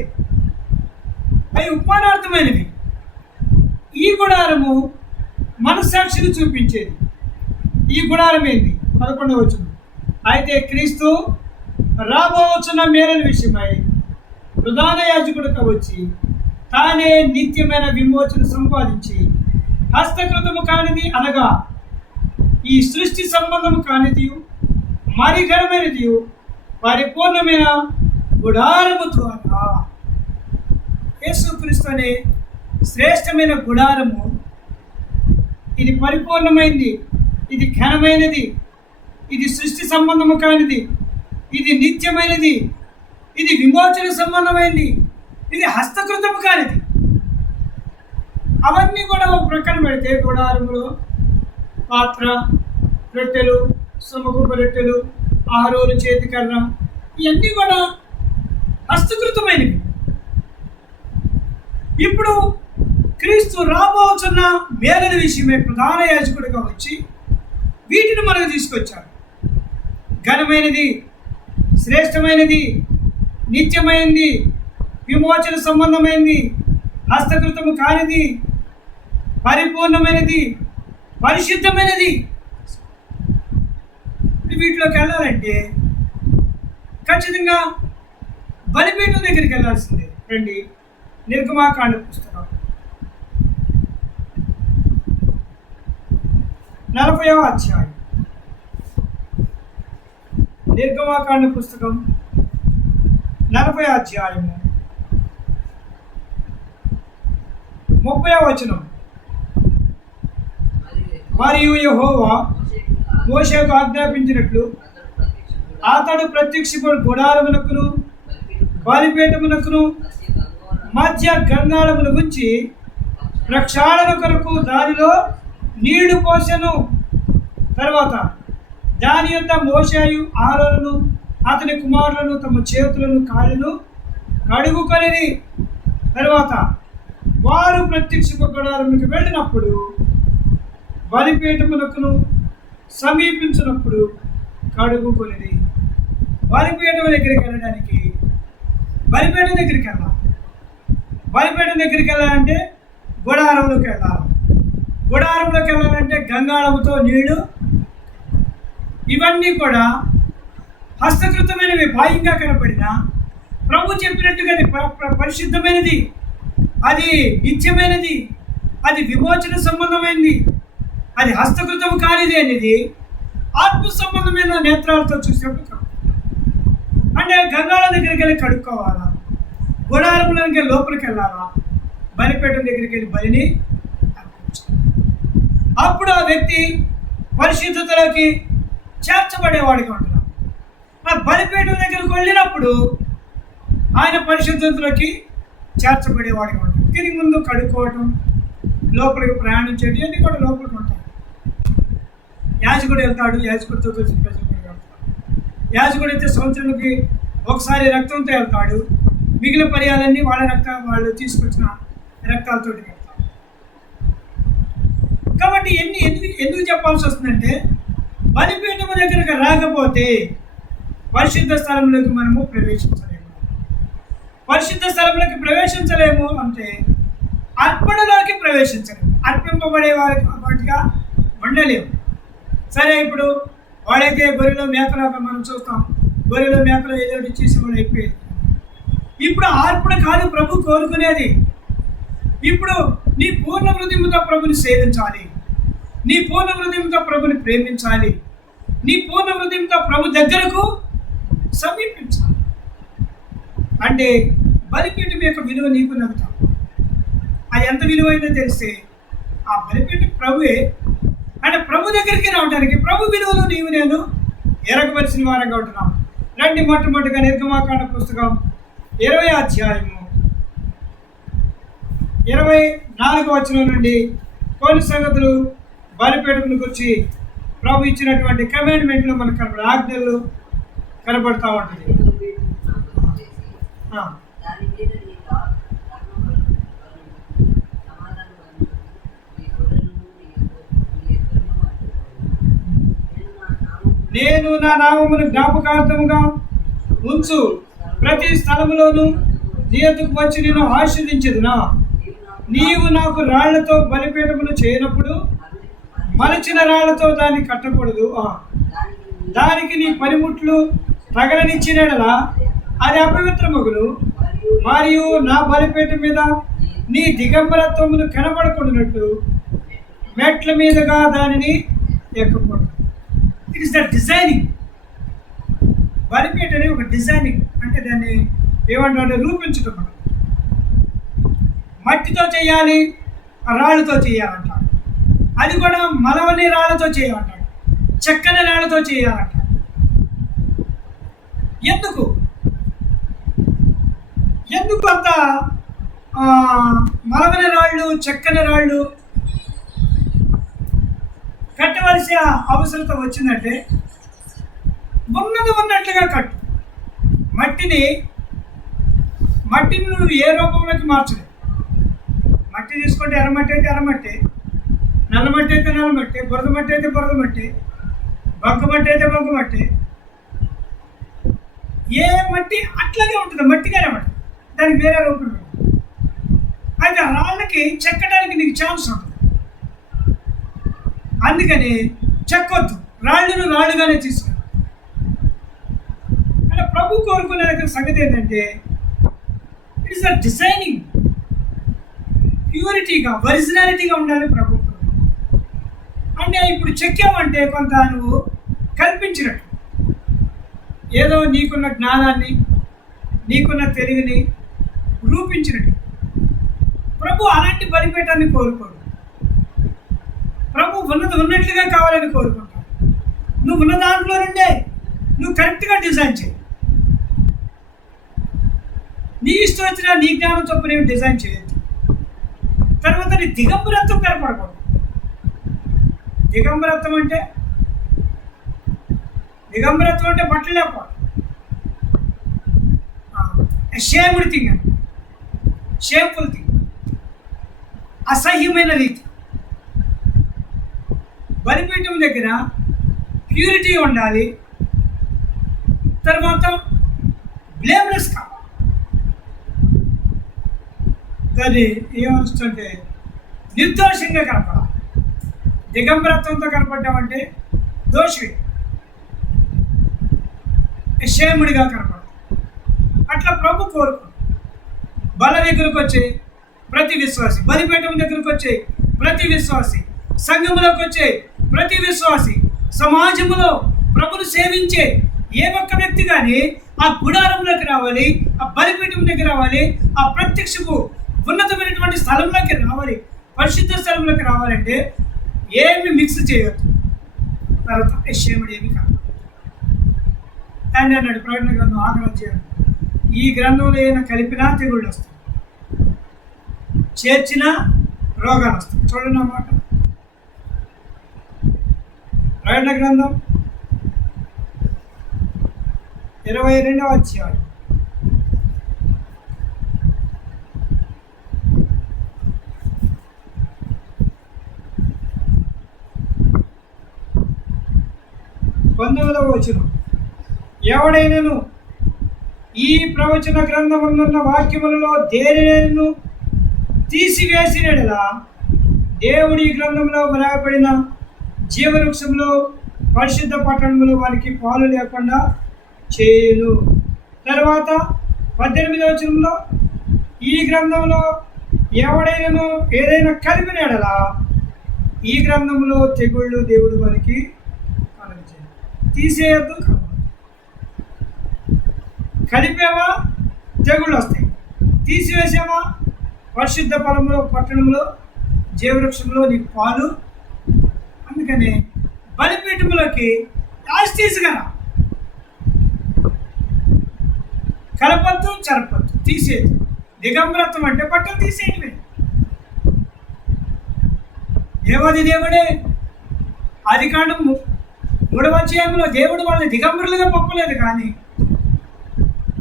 అవి ఉపమానార్థమైనవి. ఈ గుడారము మనస్సాక్షిని చూపించేది. ఈ గుడారం ఏంది? 11వ వచనం. అయితే క్రీస్తు రాబోచున్న మేలుల విషయమై ప్రధాన యాజకుడిగా వచ్చి తానే నిత్యమైన విమోచన సంపాదించి హస్తకృతము కానిది అనగా ఈ సృష్టి సంబంధము కానిది మరి ఘనమైనది పరిపూర్ణమైన గుడారము ద్వారా యేసుక్రీస్తు అనే శ్రేష్టమైన గుడారము, ఇది పరిపూర్ణమైనది, ఇది ఘనమైనది, ఇది సృష్టి సంబంధము కానిది, ఇది నిత్యమైనది, ఇది విమోచన సంబంధమైనది, ఇది హస్తకృతము కానిది. అవన్నీ కూడా ఒక ప్రక్కన పెడితే గుడారములో పాత్ర, రొట్టెలు, సముఖపు రొట్టెలు, ఆరోను చేతికర్ర, ఇవన్నీ కూడా హస్తకృతమైనవి. ఇప్పుడు క్రీస్తు రాబోతున్న మేలుల విషయమే ప్రధాన యాజకుడిగా వచ్చి వీటిని మనకు తీసుకొచ్చారు. ఘనమైనది, శ్రేష్టమైనది, నిత్యమైనది, విమోచన సంబంధమైనది, హస్తకృతము కానిది, పరిపూర్ణమైనది, పరిశుద్ధమైనది. వీటిలోకి వెళ్ళాలంటే ఖచ్చితంగా బలిపీఠం దగ్గరికి వెళ్ళాల్సిందే. రండి, నిర్గమాకాండ పుస్తకం 40వ అధ్యాయం. నిర్గమాకాండ పుస్తకం 40వ అధ్యాయము 30వ వచనం. మరియు యెహోవా మోషేకు ఆజ్ఞాపించినట్లు అతడు ప్రత్యక్షపడు గుడారమునకును బలిపీఠమునకును మధ్య గంగాళమును గుంచి ప్రక్షాళన కొరకు దానిలో నీళ్లు పోసెను. తర్వాత దాని యొద్ద మోషేయు ఆరోనును అతని కుమారులను తమ చేతులను కాళ్ళను కడుగుకొనిరి. తర్వాత వారు ప్రత్యక్ష గుడారమునకు వెళ్ళినప్పుడు బలిపీఠమునకును సమీపించినప్పుడు కడుగుకొనిరి. బలిపీఠం దగ్గరికి వెళ్ళడానికి బలిపీఠం దగ్గరికి వెళ్ళాలి. బలిపీఠం దగ్గరికి వెళ్ళాలంటే గుడారంలోకి వెళ్ళాలి. గుడారంలోకి వెళ్ళాలంటే గంగాళముతో నీళ్లు. ఇవన్నీ కూడా హస్తకృతమైనవి. బాహ్యంగా కనపడిన ప్రభు చెప్పినట్టుగా పరిశుద్ధమైనది, అది నిత్యమైనది, అది విమోచన సంబంధమైనది, అది హస్తకృతము కానిది అనేది ఆత్మ సంబంధమైన నేత్రాలతో చూసినప్పుడు అంటే గంగాళం దగ్గరికి వెళ్ళి కడుక్కోవాలా, గుడారంలోకి లోపలికి వెళ్ళాలా, బలిపీఠం దగ్గరికి వెళ్ళి బలిని అర్పించాలి. అప్పుడు ఆ వ్యక్తి పరిశుద్ధతలోకి చేర్చబడేవాడిగా ఉంటున్నాడు. ఆ బలిపీఠం దగ్గరికి వెళ్ళినప్పుడు ఆయన పరిశుద్ధతలోకి చేర్చబడేవాడిగా ఉంటాడు. తిరిగి ముందు కడుక్కోవటం, లోపలికి ప్రయాణించేది అన్నీ కూడా లోపలికి ఉంటాయి. యాజకుడు వెళ్తాడు, యాజకుడితో కలిసి ప్రజలు కూడా వెళ్తాడు. యాజకుడు అయితే సంవత్సరానికి ఒకసారి రక్తంతో వెళ్తాడు, మిగిలిన పర్యాలన్నీ వాళ్ళు తీసుకొచ్చిన రక్తాలతో వెళ్తాడు. కాబట్టి ఎందుకు చెప్పాల్సి వస్తుందంటే బలిపీఠము దగ్గరకు రాకపోతే పరిశుద్ధ స్థలంలోకి మనము ప్రవేశించలేము. పరిశుద్ధ స్థలంలోకి ప్రవేశించలేము అంటే అర్పణలోకి ప్రవేశించలేము, అర్పింపబడే వాటిగా ఉండలేము. సరే, ఇప్పుడు వాడైతే గొర్రెలో మేకలో మనం చూస్తాం, గొర్రెలో మేకలో ఏదో ఇచ్చేసి వాడు అయిపోయేది. ఇప్పుడు అర్పణ కాదు ప్రభు కోరుకునేది. ఇప్పుడు నీ పూర్ణ హృదయంతో ప్రభుని సేవించాలి, నీ పూర్ణ హృదయంతో ప్రభుని ప్రేమించాలి, నీ పూర్ణ హృదయంతో ప్రభు దగ్గరకు సమీపించాలి. అంటే బలిపీఠం యొక్క విలువ నీకు నవ్వుతాం. అది ఎంత విలువైందో తెలిస్తే ఆ బలిపీఠం ప్రభువే. అంటే ప్రభు దగ్గరికి రావడానికి ప్రభు విలువలు నీవు నేను ఎరగవలసిన వారంగా ఉంటున్నాం. రండి, మొట్టమొదటిగా నిర్గమాకాండ పుస్తకం 20వ అధ్యాయము 24వ వచనం నుండి కొన్ని సంగతులు బలిపీఠం గురించి ప్రభు ఇచ్చినటువంటి కమాండ్మెంట్లు మనకు కనపడ, ఆజ్ఞలు కనపడతా ఉంటుంది. నేను నా నామమును జ్ఞాపకార్థముగా ఉంచు ప్రతి స్థలములోను నీ యొద్దకు వచ్చి నేను ఆశీర్వదించెదనా. నీవు నాకు రాళ్లతో బలిపీఠమును చేయనప్పుడు మలచిన రాళ్లతో దాన్ని కట్టకూడదు. దానికి నీ పనిముట్లు తగలనిచ్చినలా అది అపవిత్రమగును. మరియు నా బలిపీఠం మీద నీ దిగంబరత్వమును కనబడకుండానట్లు మెట్ల మీదుగా దానిని ఎక్కకూడదు. It is the designing. బలిపీఠ అనేది ఒక డిజైనింగ్, అంటే దాన్ని ఏమంటారు, రూపించటం. మట్టితో చేయాలి, రాళ్ళతో చేయాలంటాడు. అది కూడా మలవని రాళ్ళతో చేయాలంటాడు, చెక్కని రాళ్ళతో చేయాలంటాడు. ఎందుకు అంత మలవని రాళ్ళు, చెక్కని రాళ్ళు కట్టవలసిన అవసరత వచ్చిందంటే ఉన్నది ఉన్నట్లుగా కట్టు. మట్టిని నువ్వు ఏ రూపంలోకి మార్చలేదు. మట్టి తీసుకుంటే ఎర్రమట్టి అయితే ఎర్రమట్టి, నల్లమట్టి అయితే నల్లమట్టి, బురద మట్టి అయితే బురద మట్టి, బంకమట్టి అయితే బంకమట్టి. ఏ మట్టి అట్లాగే ఉంటుంది, మట్టిగానే మట్టి, దానికి వేరే రూపం ఉంటుంది. అయితే రాళ్ళకి చెక్కడానికి నీకు ఛాన్స్ ఉంటుంది. అందుకని చెక్కొద్దు, రాళ్ళను రాళ్ళుగానే తీసుకురా. అంటే ప్రభు కోరుకునే సంగతి ఏంటంటే ఇట్స్ అ డిజైనింగ్, ప్యూరిటీగా, ఒరిజినాలిటీగా ఉండాలి ప్రభు. అంటే ఇప్పుడు చెక్కామంటే కొంత నువ్వు కల్పించినట్టు, ఏదో నీకున్న జ్ఞానాన్ని, నీకున్న తెలివిని రూపించినట్టు. ప్రభు అలాంటి బలిపీఠాన్ని కోరుకోడు. ప్రభు ఉన్నది ఉన్నట్లుగా కావాలని కోరుకుంటాడు. నువ్వు ఉన్న దాంట్లో నుండే నువ్వు కరెక్ట్గా డిజైన్ చేయి. నీ ఇష్టం వచ్చినా నీ జ్ఞానం చొప్పున డిజైన్ చేయొద్దు. తర్వాత నీ దిగంబరత్వం కనపడకూడదు. దిగంబరత్వం అంటే బట్టలు లేకపోవడం, షేమ్డ్ థింగ్ అని, షేమ్ఫుల్ థింగ్, అసహ్యమైన రీతి. బలిపీఠం దగ్గర ప్యూరిటీ ఉండాలి. తర్వాత బ్లేమ్లెస్ కావాలి. దాన్ని ఏమొస్తుంటే నిర్దోషంగా కనపడాలి. దిగంబరత్వంతో కనపడ్డామంటే దోషి, షేముడిగా కనపడాలి. అట్లా ప్రభు కోరుకు. బల దగ్గరకు వచ్చే ప్రతి విశ్వాసి, బలిపీఠం దగ్గరకు వచ్చే ప్రతి విశ్వాసి, సంఘములోకి వచ్చే ప్రతి విశ్వాసి, సమాజంలో ప్రభును సేవించే ఏ ఒక్క వ్యక్తి కానీ ఆ గుడారంలోకి రావాలి, ఆ బలిపీఠం దగ్గర రావాలి, ఆ ప్రత్యక్షపు ఉన్నతమైనటువంటి స్థలంలోకి రావాలి, పరిశుద్ధ స్థలంలోకి రావాలంటే ఏమి మిక్స్ చేయొద్దు. తర్వాత షేముడు ఏమి కాదు. దాన్ని అన్నాడు ప్రకటన గ్రంథం 6వ అధ్యాయం, ఈ గ్రంథంలో ఏమైనా కలిపినా తెగుళ్ళు వస్తాయి, చేర్చినా రోగాలు వస్తాయి. చూడండి అన్నమాట. ప్రకటన గ్రంథం 22వ అధ్యాయం 19వ వచనం, ఎవడైనను ఈ ప్రవచన గ్రంథమున్న వాక్యములలో దేనినైనను తీసివేసినలా దేవుడి గ్రంథంలో వ్రాయబడిన జీవవృక్షంలో పరిశుద్ధ పట్టణంలో వారికి పాలు లేకుండా చేయును. తర్వాత 18వ వచనంలో, ఈ గ్రంథంలో ఎవడైనను ఏదైనా కలిపినలా ఈ గ్రంథంలో తెగుళ్ళు దేవుడు వారికి కలగజేయడు. తీసేయద్దు, కలిపేవా తెగుళ్ళు వస్తాయి, తీసివేసావా పరిశుద్ధ ఫలంలో పట్టణంలో జీవవృక్షంలో నీకు పాలు. అందుకని బలిపీఠములోకి తీసుకురా, కలపద్దు, చరపద్దు, తీసేది. దిగంబరత్వం అంటే బట్టలు తీసేయడమే. దేవాది దేవుడే ఆదికాండం 3వ అధ్యాయంలో దేవుడు వాళ్ళని దిగంబరులుగా పంపలేదు, కానీ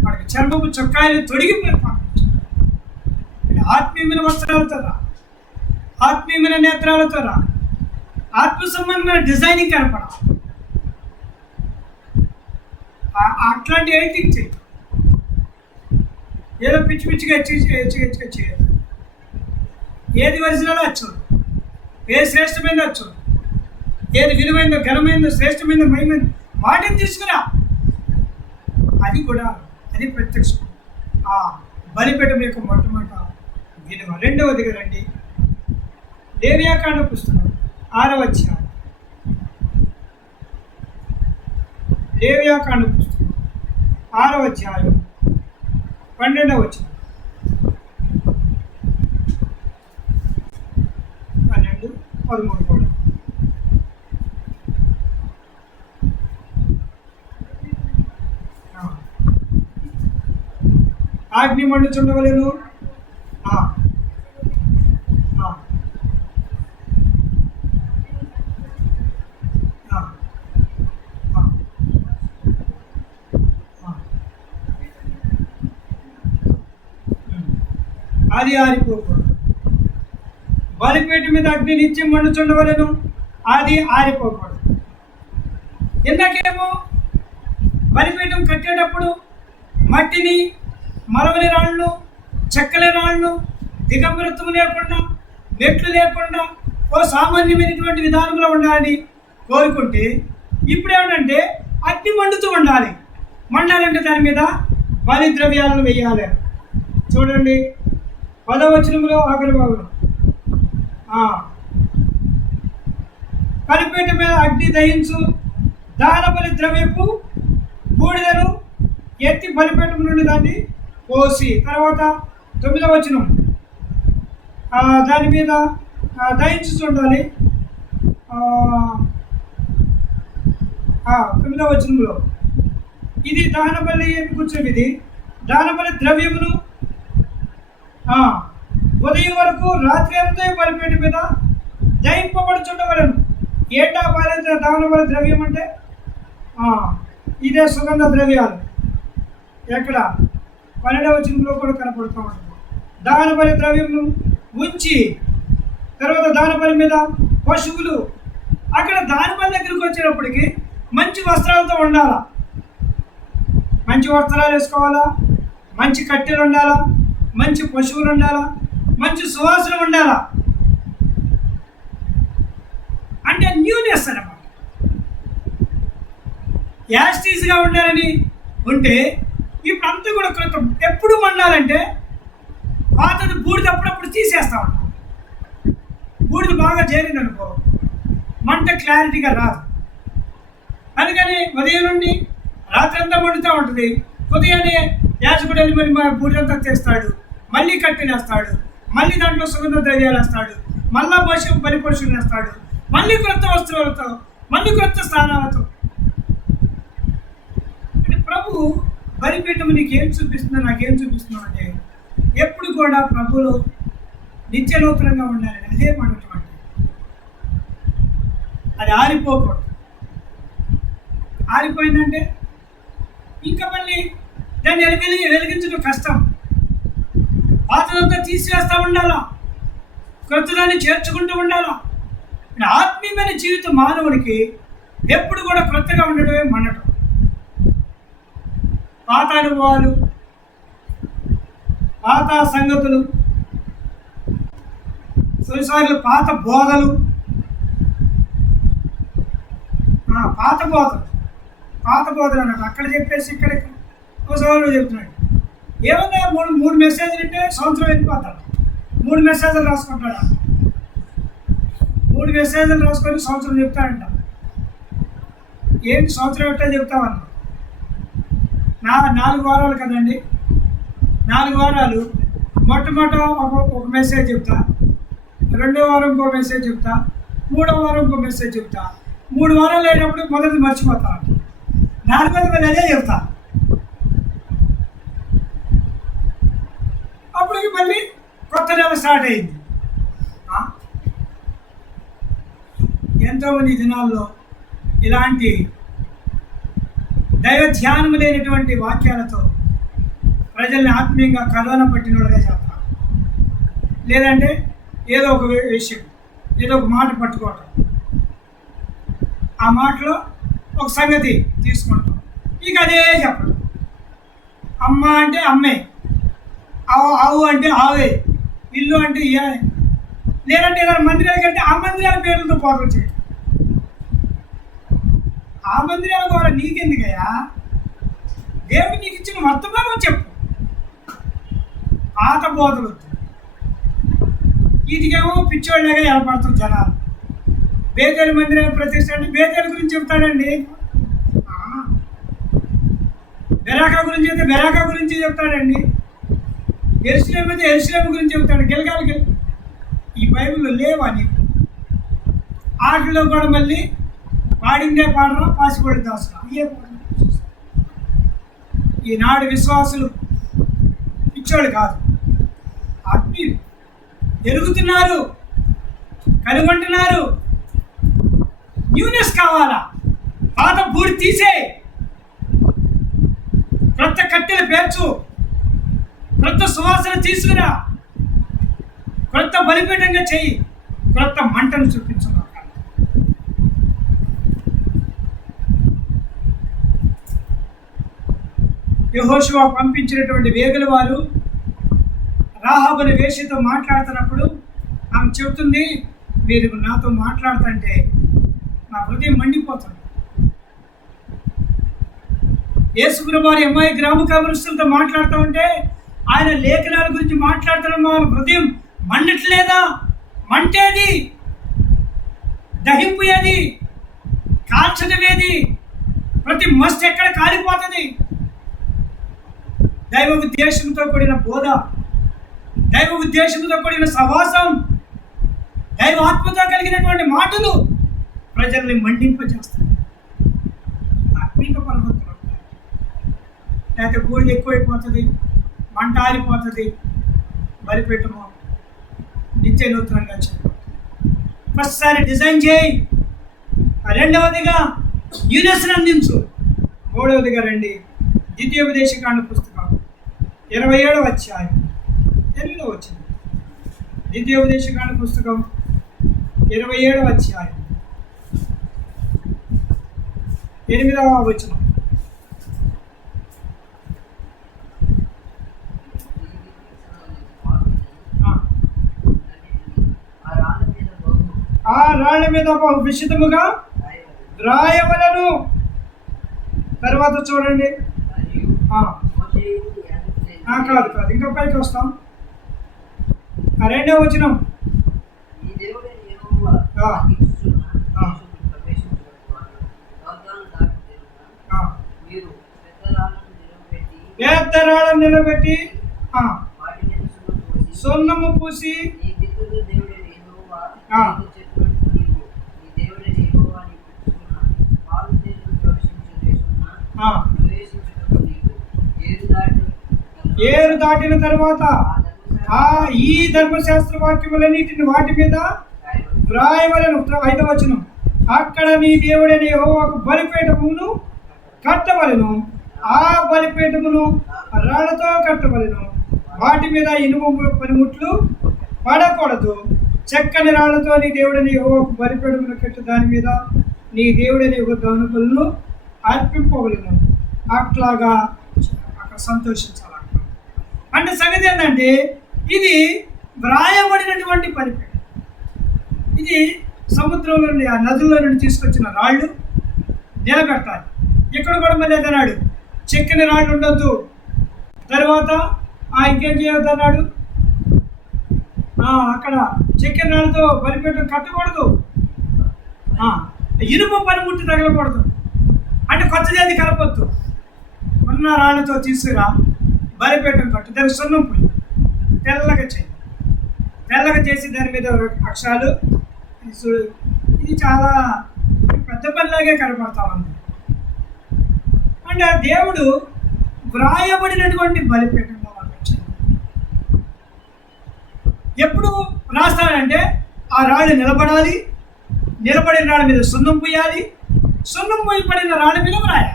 వాడికి చర్మపు చొక్కాయలు తొడిగిపోయి పంపించాడు. ఆత్మీయమైన వస్త్రాలతో రా, ఆత్మీయమైన నేత్రాలతో రా, ఆత్మ సంబంధమైన డిజైనింగ్ కనపడాలి. అట్లాంటి ఎడిటింగ్ చేయి. ఏదో పిచ్చి పిచ్చిగా హెచ్చుగా చేయదు. ఏది ఒరిజినల్ వచ్చు, ఏది శ్రేష్టమైందో వచ్చు, ఏది విలువైందో, ఘనమైందో, శ్రేష్టమైందో, మహిమైందో వాటిని తీసుకురా. అది కూడా అది ప్రత్యక్షం. ఆ బలిపీఠం యొక్క మొట్టమొదట విలువ. రెండవదిగా రండి, లేవియాకాండ పుస్తకం 6వ అధ్యాయం, లేవియాకాండ పుస్తకం 6వ అధ్యాయం 12వ వచనం, 12, 13 కూడా. అగ్ని మండుచుండవలెను, అది ఆరిపోకూడదు. బలిపీఠం మీద అగ్ని నిత్యం మండుచుండవలెను, అది ఆరిపోకూడదు. ఇందాకేమో బలిపీఠం కట్టేటప్పుడు మట్టిని, మరవని రాళ్ళు, చెక్కలి రాళ్ళు, దిగంబరత్వం లేకుండా, మెట్లు లేకుండా ఓ సామాన్యమైనటువంటి విధానంలో ఉండాలని కోరుకుంటే, ఇప్పుడు ఏమిటంటే అగ్ని మండుతూ ఉండాలి. మండాలంటే దాని మీద బలి ద్రవ్యాలను వేయాలి. చూడండి 10వ వచనంలో ఆఖరి భాగంలో, బలిపీఠ మీద అగ్ని దహించు దహన బలి ద్రవ్యపు బూడిదను ఎత్తి బలిపీఠం నుండి దాన్ని పోసి. తర్వాత 9వ వచనం, దాని మీద దహించుండాలి. 9వ వచనంలో ఇది దహన బలి కూర్చొని, ఇది దహన బలి ద్రవ్యమును ఉదయం వరకు రాత్రి అంతా బలిపీఠ మీద దహింపబడుచుండవలను. ఏంటా దహన బలి ద్రవ్యం అంటే ఇదే సుగంధ ద్రవ్యాలు. ఎక్కడ 12వ వచనంలో కూడా కనపడుతూ ఉంటుంది. దహన బలి ద్రవ్యమును ఉంచి, తర్వాత దహన బలి మీద పశువులు. అక్కడ దహన బలి దగ్గరికి వచ్చేటప్పటికి మంచి వస్త్రాలతో ఉండాలా, మంచి వస్త్రాలు వేసుకోవాలా, మంచి కట్టెలు ఉండాలా, మంచి పశువులు ఉండాలా, మంచి సువాసన ఉండాలా. అంటే న్యూనెస్ అన్నమాట. యాస్టీస్గా ఉండాలని ఉంటే ఇప్పుడు అంతా కూడా క్రొత్త. ఎప్పుడు మండాలంటే పాతది బూడిద అప్పుడప్పుడు తీసేస్తా ఉంటాం. బూడిద బాగా చేరిందనుకో మంట క్లారిటీగా రాదు. అందుకని ఉదయం నుండి రాత్రి అంతా మండుతూ ఉంటుంది. ఉదయాన్నే యాజకుడు వెళ్ళి మరి బూడిదంతా తీస్తాడు, మళ్ళీ కట్టినేస్తాడు, మళ్ళీ దాంట్లో సుగంధ ద్రవ్యాలు వేస్తాడు, మళ్ళా బలిపశువులు వేస్తాడు, మళ్ళీ క్రొత్త వస్తువులతో, మళ్ళీ క్రొత్త స్థానాలతో. అంటే ప్రభు బలిపీఠం నీకు ఏం చూపిస్తుందో, నాకేం చూపిస్తుందో అంటే ఎప్పుడు కూడా ప్రభువులో నిత్య నూతనంగా ఉండాలని. అదే మండటం అంటే అది ఆరిపోకూడదు. ఆరిపోయిందంటే ఇంకా మళ్ళీ దాన్ని వెలిగించడం కష్టం. పాతదంతా తీసివేస్తూ ఉండాలా, క్రొత్తదాన్ని చేర్చుకుంటూ ఉండాలా. ఆత్మీయమైన జీవితం మానవుడికి ఎప్పుడు కూడా క్రొత్తగా ఉండడమే మండటం. పాత అనుభవాలు, పాత సంగతులు, కొన్నిసార్లు పాత బోధలు, పాత బోధలు అన్నట్టు అక్కడ చెప్పేసి ఇక్కడ ఒకసారి చెప్తున్నాడు. ఏమన్నా మూడు మెసేజ్లు అంటే సంవత్సరం వెళ్ళిపోతాడు. 3 మెసేజ్లు రాసుకుంటాడు. 3 మెసేజ్లు రాసుకొని సంవత్సరం చెప్తాడంట. ఏంటి సంవత్సరం ఎట్టా చెప్తామన్నా? 4 వారాలు కదండి. 4 వారాలు మొట్టమొదట ఒక మెసేజ్ చెప్తా, 2వ వారం ఇంకో మెసేజ్ చెప్తా, 3వ వారం ఇంకో మెసేజ్ చెప్తా. 3 వారాలు అయినప్పుడు మొదటిది మర్చిపోతా, 4వది అదే చెప్తా. అప్పటికి మళ్ళీ కొత్త నెల స్టార్ట్ అయింది. ఎంతోమంది దినాల్లో ఇలాంటి దైవ ధ్యానం లేనటువంటి వాక్యాలతో ప్రజల్ని ఆత్మీయంగా కరోనా పట్టినోడుగా చేస్తారు. లేదంటే ఏదో ఒక విషయం, ఏదో ఒక మాట పట్టుకోవటం, ఆ మాటలో ఒక సంగతి తీసుకుంటాం, ఇక అదే చెప్పడం. అమ్మ అంటే అమ్మే, ఆవు అంటే ఆవే, ఇల్లు అంటే లేదంటే ఏదైనా మందిరాలకి వెళ్తే ఆ మందిరాల పేర్లతో పోటలు చేయడం. ఆ మందిరాల ద్వారా నీకెందుకయ్యా? దేవుడు నీకు ఇచ్చిన వర్తమానం చెప్పు. పాత బోధలు వీటికేమో పిచ్చోళ్ళగా ఏర్పడుతుంది జనాలు. బేతేలు మందిరం ప్రతిష్ట అంటే బేతేలు గురించి చెప్తాడండి. బెరాకా గురించి అయితే బెరాకా గురించి చెప్తాడండి. ఎరుసలేం అయితే ఎరుసలేం గురించి చెప్తాడు. గెలగాలి ఈ బైబిల్లో లేవా నీకు? ఆటల్లో కూడా మళ్ళీ పాడిందే పాడరా, పాసిపడి దాసరా, అయ్యే పాడ. ఈనాడు విశ్వాసులు పిచ్చోళ్ళు కాదు, ఆత్మీయులు. ఎరుగుతున్నారు, కనుగొంటున్నారు. న్యూనెస్ కావాలా? పాత బూడి తీసే, క్రొత్త కట్టెలు పేర్చు, క్రొత్త సువాసన తీసుకురా, క్రొత్త బలిపీఠంగా చెయ్యి. క్రొత్త మంటను చూపించున్నాం. యెహోషువ పంపించినటువంటి వేగుల వారు రాహాబుని వేషితో మాట్లాడుతున్నప్పుడు ఆమె చెబుతుంది, మీరు నాతో మాట్లాడుతుంటే నా హృదయం మండిపోతుంది. యేసుప్రభు వారి అమ్మాయి గ్రామ కావలస్తులతో మాట్లాడుతూ ఉంటే ఆయన లేఖనాల గురించి మాట్లాడుతున్న మా హృదయం మండట్లేదా? మంటేది, దహింపు ఏది, కాల్చడం ఏది, ప్రతి మస్తు ఎక్కడ కాలిపోతుంది. దైవ ఉద్దేశంతో కూడిన బోధ, దైవ ఉద్దేశంతో కూడిన సహవాసం, దైవ ఆత్మతో కలిగినటువంటి మాటలు ప్రజల్ని మండింపజేస్తాయి. ఆత్మీక పర్వతం లేకపోతే బూడిద ఎక్కువైపోతుంది, మంట ఆరిపోతుంది, బలిపెట్టము నిత్య నూతనంగా చెప్పాలి. ఫస్ట్సారి డిజైన్ చేయి, రెండవదిగా యూనెస్ని అందించు, మూడవదిగా రండి ద్వితీయోపదేశకాండ పుస్తకం 27వ అధ్యాయం 8వ వచనం. ద్వితీయోపదేశకాండ పుస్తకం 27వ అధ్యాయం 8వ వచనం. ఆ రాళ్ళ మీద బహు విశదముగా రాయవలను. తర్వాత చూడండి, కాదు ఇంకా పైకి వస్తాం. 2వ వచనం, పెద్ద రాళ్ళను నిలబెట్టి సున్నము పూసి ఏరు దాటిన తర్వాత ఈ ధర్మశాస్త్ర వాక్యములన్నిటిని వాటి మీద వ్రాయవలెను. 5వ వచనం, అక్కడ నీ దేవుడైన యెహోవాకు బలిపీఠమును కట్టవలెను. ఆ బలిపీఠమును రాళ్లతో కట్టవలెను. వాటి మీద ఇనుము పనిముట్లు పడకూడదు. చెక్కని రాళ్లతో నీ దేవుడైన యెహోవాకు బలిపీఠమును కట్టి దాని మీద నీ దేవుడైన యెహోవా దహనబలులను అర్పింపవలెను. అట్లాగా అక్కడ సంతోషించాలి. అంటే సంగతి ఏంటంటే ఇది వ్రాయబడినటువంటి బలిపీఠం. ఇది సముద్రంలో నుండి, ఆ నదుల్లో నుండి తీసుకొచ్చిన రాళ్ళు నిలబెట్టాలి. ఇక్కడ కూడా మళ్ళీ అన్నాడు, చెక్కని రాళ్ళు ఉండొద్దు. తర్వాత ఇంకేం చేయొద్దు అన్నాడు, అక్కడ చెక్కని రాళ్ళతో బలిపీఠం కట్టకూడదు, ఇనుప పనిముట్టు తగలకూడదు. అంటే కొత్తది అది కలపొద్దు. ఉన్న రాళ్ళతో తీసుకురా, బలిపీఠం కట్టు, దానికి సున్నం పోయి తెల్లగా చేయి. తెల్లగా చేసి దాని మీద అక్షరాలు, ఇది చాలా పెద్ద పనిలాగే కనపడతా ఉంది. అంటే దేవుడు వ్రాయబడినటువంటి బలిపీఠంగా వాళ్ళు వచ్చింది. ఎప్పుడు రాస్తాడంటే ఆ రాళ్ళు నిలబడాలి, నిలబడిన రాళ్ళ మీద సున్నం పోయాలి, సున్నం పోయి పడిన రాళ్ళ మీద వ్రాయాలి.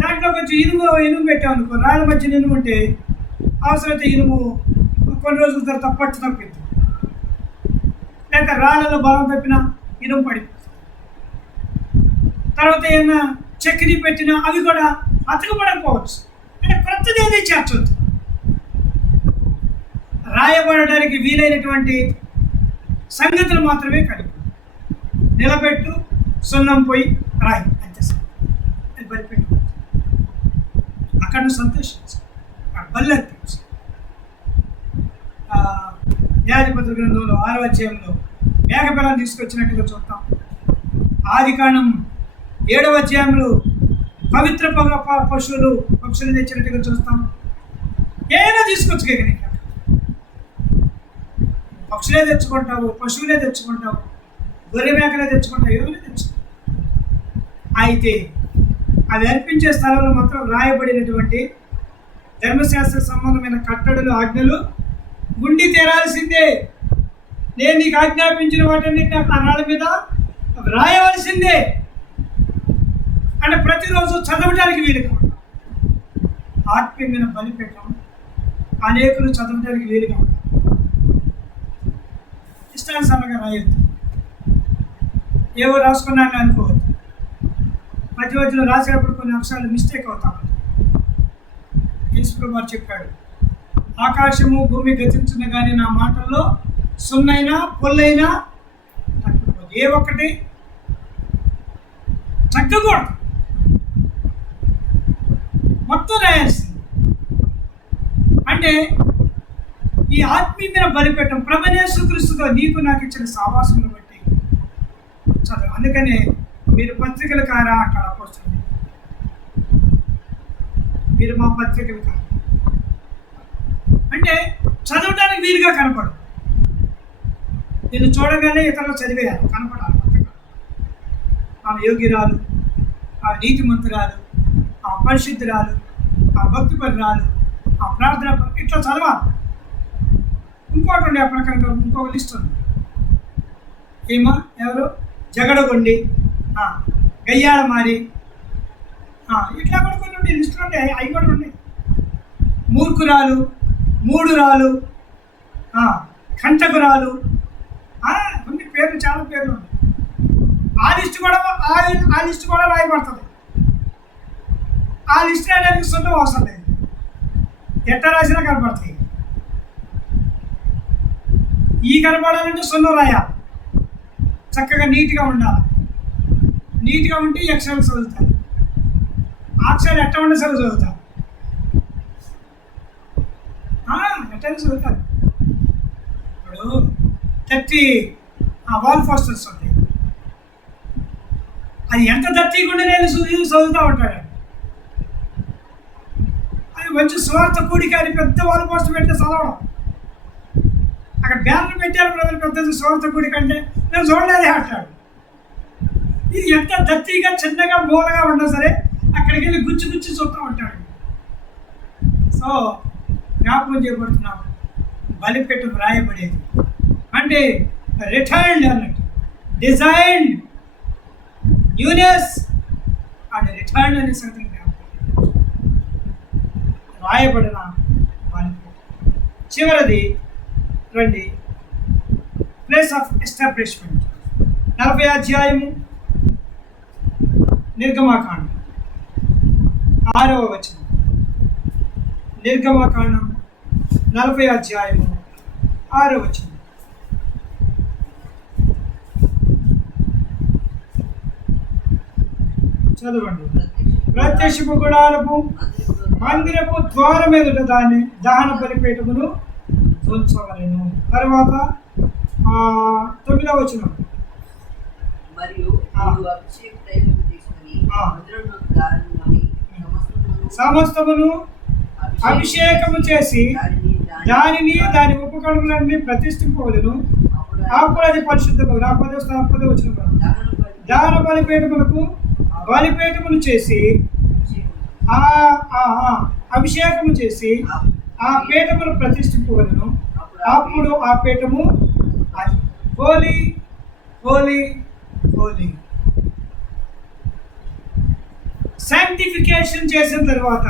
దాంట్లో కొంచెం ఇనుము పెట్టాం అనుకో, రాళ్ళ మధ్య ఇనుము ఉంటే అవసరమైతే ఇనుము కొన్ని రోజుల తర్వాత పట్టు తప్పింది, లేక రాళ్ళలో బలం తప్పినా ఇనుము పడిపోతుంది. తర్వాత ఏమన్నా చక్కెర పెట్టినా అవి కూడా అతకపడకపోవచ్చు. అంటే కొత్తది ఏది చేర్చొద్దు. రాయబడడానికి వీలైనటువంటి సంగతులు మాత్రమే కలిగి నిలబెట్టు, సున్నం పోయి రాయి, అంతే. అది బలిపెట్టు, అక్కడ నువ్వు సంతోషించు, అక్కడ బలి అర్పించు. న్యాయాధిపతుల గ్రంథంలో 6వ అధ్యాయంలో మేకపిల్లని తీసుకొచ్చినట్టుగా చూస్తాం. ఆదికాండం 7వ అధ్యాయంలో పవిత్ర పశువులు పక్షులు తెచ్చినట్టుగా చూస్తాం. ఏదైనా తీసుకొచ్చు నీకు, పక్షులే తెచ్చుకుంటావు, పశువులే తెచ్చుకుంటావు, గొర్రె మేకలే తెచ్చుకుంటావు, ఏమైనా తెచ్చుకుంటావు. అయితే అవి అర్పించే స్థలంలో మాత్రం రాయబడినటువంటి ధర్మశాస్త్ర సంబంధమైన కట్టడలు, ఆజ్ఞలు ఉండి తీరాల్సిందే. నేను నీకు ఆజ్ఞాపించిన వాటన్నిటిని ఆ రాళ్ళ మీద రాయవలసిందే. అంటే ప్రతిరోజు చదవటానికి వీలుగా ఆత్మీయమైన బలిపీఠం అనేకులు చదవటానికి వీలుగా ఉంటారు. ఇష్టానుసారంగా రాయొద్దు. ఏవో రాసుకున్నాను అనుకోవద్దు. మధ్య మధ్యలో రాసేటప్పుడు కొన్ని అక్షరాలు మిస్టేక్ అవుతాం. యేసుప్రభువు వారు చెప్పాడు, ఆకాశము భూమి గతించిన కానీ నా మాటల్లో సున్నైనా పొల్లైనా తగ్గకూడదు. ఏ ఒక్కటి తగ్గకూడదు, మొత్తం రాయాల్సింది. అంటే ఈ ఆత్మీయమైన బలిపీఠం ప్రభువైన యేసుక్రీస్తుతో నీకు నాకు ఇచ్చిన సావాసమును బట్టి చదువు. అందుకనే మీరు పత్రికలు కారా అంటాడు అపోస్తలుడు. మీరు మా పత్రికలు కారా అంటే చదవడానికి వీలుగా కనపడు. నేను చూడగానే ఇతరులు చదివేయాలి, కనపడాలి. ఆమె యోగ్యురాలు, ఆ నీతిమంతురాలు, ఆ పరిశుద్ధురాలు, ఆ భక్తిపరురాలు, ఆ ప్రార్థన ఇట్లా చదవాలి. ఇంకోటి ఉండే ప్రకారంగా ఇంకొక లిస్ట్ ఉంది. ఏమో ఎవరు జగడగొండి, గయ్యాళ మారి, ఇట్లా కూడా కొన్ని ఉండే లిస్టులు ఉండే. అవి కూడా ఉన్నాయి. మూర్ఖురాలు, మూడురాలు, కంటకురాలు, కొన్ని పేర్లు, చాలా పేర్లు ఉన్నాయి. ఆ లిస్ట్ కూడా రాయబడుతుంది. ఆ లిస్ట్ రాయడానికి సొంతం అవసరం లేదు, ఎట్లా రాసినా కనపడుతుంది. ఈ కనపడాలంటే సొంతం రాయాలి, చక్కగా నీట్గా ఉండాలి. నీట్గా ఉంటే ఈ అక్షరాలు చదువుతారు. ఆ అక్షరాలు ఎట్లా ఉండే సరే చదువుతారు, ఎట్లా చదువుతారు. ఇప్పుడు 30 వాల్ పోస్టర్స్ ఉంటాయి. అది ఎంత దర్తీకుండా నేను చదువుతూ ఉంటాడు. అది మంచి స్వార్థ కూడిక అని పెద్ద వాల్ పోస్టర్ పెడితే చదవడం. అక్కడ బ్యానర్ పెట్టారు ప్రజలు, పెద్ద స్వార్థ కూడిక అంటే నేను చూడలేదే అంటాడు. ఇది ఎంత దర్తీగా చిన్నగా మూలగా ఉన్నా సరే అక్కడికి వెళ్ళి గుచ్చి చూస్తూ ఉంటాడు. సో జ్ఞాపకం చేయబడుతున్నాం, బలిపీఠం రాయబడేది అంటే రిటర్న్డ్ అన్నట్టు, డిజైన్డ్ న్యూనెస్ అండ్ రిటర్న్ అనే సంగతి రాయబడిన బలిపీఠం. చివరిది రండి, ప్లేస్ ఆఫ్ ఎస్టాబ్లిష్మెంట్. 40వ అధ్యాయము నిర్గమాకాండం 6వ వచనం. నిర్గమాకాండం 40వ అధ్యాయము 6వ వచనం. చదవండి. ప్రత్యక్షపు గుడారపు మందిరపు ద్వారం ఎదుట దాన్ని దహన బలిపీఠమును ఉంచవలెను. తర్వాత 9వ వచనం. సమస్తమును అభిషేకము చేసి దానిని దాని ఉపకరణములన్నీ ప్రతిష్ఠింపవలెను. అప్పుడు అది పరిశుద్ధము. 10వ వచనం. దహన బలిపీఠములకు బలిపీఠమును చేసి అభిషేకము చేసి ఆ పీఠమును ప్రతిష్ఠింపవలెను. అప్పుడు ఆ పీఠము హోలీ హోలీ హోలీ. శాంక్టిఫికేషన్ చేసిన తర్వాత,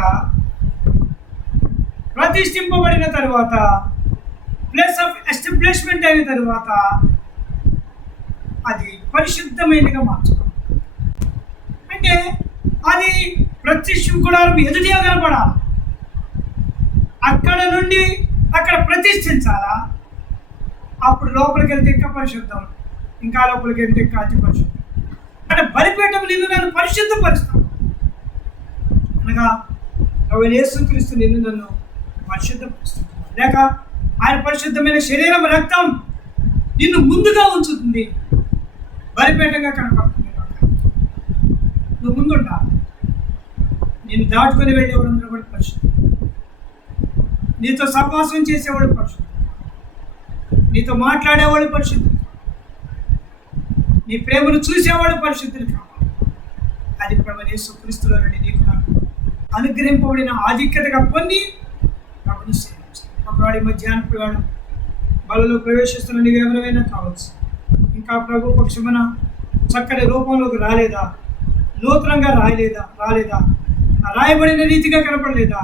ప్రతిష్ఠింపబడిన తర్వాత, ప్లేస్ ఆఫ్ ఎస్టాబ్లిష్మెంట్ అయిన తర్వాత అది పరిశుద్ధమైనగా మార్చడం. అంటే అది ప్రత్యక్ష గుడారం ఎదుటిగా కనపడాలి. అక్కడ నుండి అక్కడ ప్రతిష్ఠించాలా. అప్పుడు లోపలికి వెళ్తే ఇంకా పరిశుద్ధం, ఇంకా లోపలికి వెళ్తే ఇంకా అతి పరిశుద్ధం. అంటే బలిపీఠం నిన్ను నన్ను పరిశుద్ధపరుస్తాను అనగా ప్రభువైన యేసుక్రీస్తు నిన్ను నన్ను పరిశుద్ధపరుస్తుంది. లేక ఆయన పరిశుద్ధమైన శరీరం, రక్తం నిన్ను ముందుగా ఉంచుతుంది, బలిపీఠంగా కనపడుతుంది. నువ్వు ముందుంటావు. నిన్ను దాటుకొని వెళ్ళేవాడు కూడా పరిశుద్ధం, నీతో సహవాసం చేసేవాడు పరిశుద్ధం, నీతో మాట్లాడేవాడు పరిశుద్ధుడు, నీ ప్రేమను చూసేవాడు పరిశుద్ధుడు కావాలి. అది ప్రభువైన యేసుక్రీస్తులో నుండి నీకు నాకు అనుగ్రహింపబడిన ఆధిక్యతగా పొంది ప్రభుని సేవించాలి. ఒకవాడి మధ్యాహ్నపు వేళ బలలో ప్రవేశిస్తున్న నీవు ఎవరైనా కావచ్చు, ఇంకా ప్రభు పక్షమున చక్కటి రూపంలోకి రాలేదా, నూతనంగా రాలేదా, రాయబడిన రీతిగా కనపడలేదా,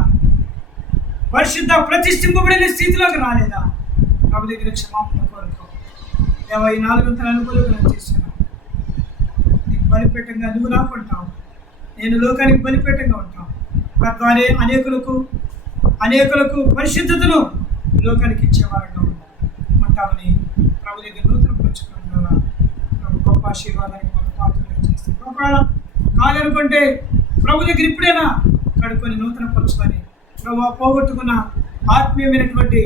పరిశుద్ధ ప్రతిష్ఠింపబడిన స్థితిలోకి రాలేదా, ప్రభు దగ్గర క్షమాపణ కోరుకో. దేవా ఈ 400 అనుకూలంగా నేను చేశాను. నీకు బలిపీఠంగా నువ్వు నాకు ఉంటావు, నేను లోకానికి బలిపీఠంగా ఉంటాను. తద్వారా అనేకులకు పరిశుద్ధతను లోకానికి ఇచ్చేవారుగా ఉంటామని ప్రభు దగ్గర నూతన పరుచుకోవడం ద్వారా ప్రభు గొప్ప ఆశీర్వాదానికి మనం పాత్రగా చేస్తాం. ఒకవేళ కాదనుకుంటే ప్రభు దగ్గర ఇప్పుడైనా కడుక్కొని నూతన పరుచుకొని ప్రభు పోగొట్టుకున్న ఆత్మీయమైనటువంటి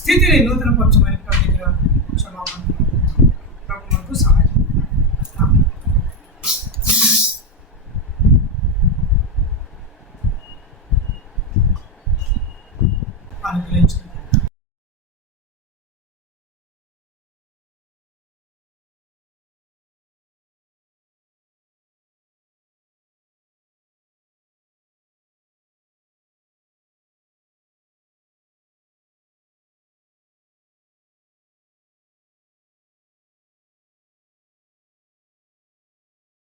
స్థితిని నూతన పరచమని ప్రభు దగ్గర క్షమాపణ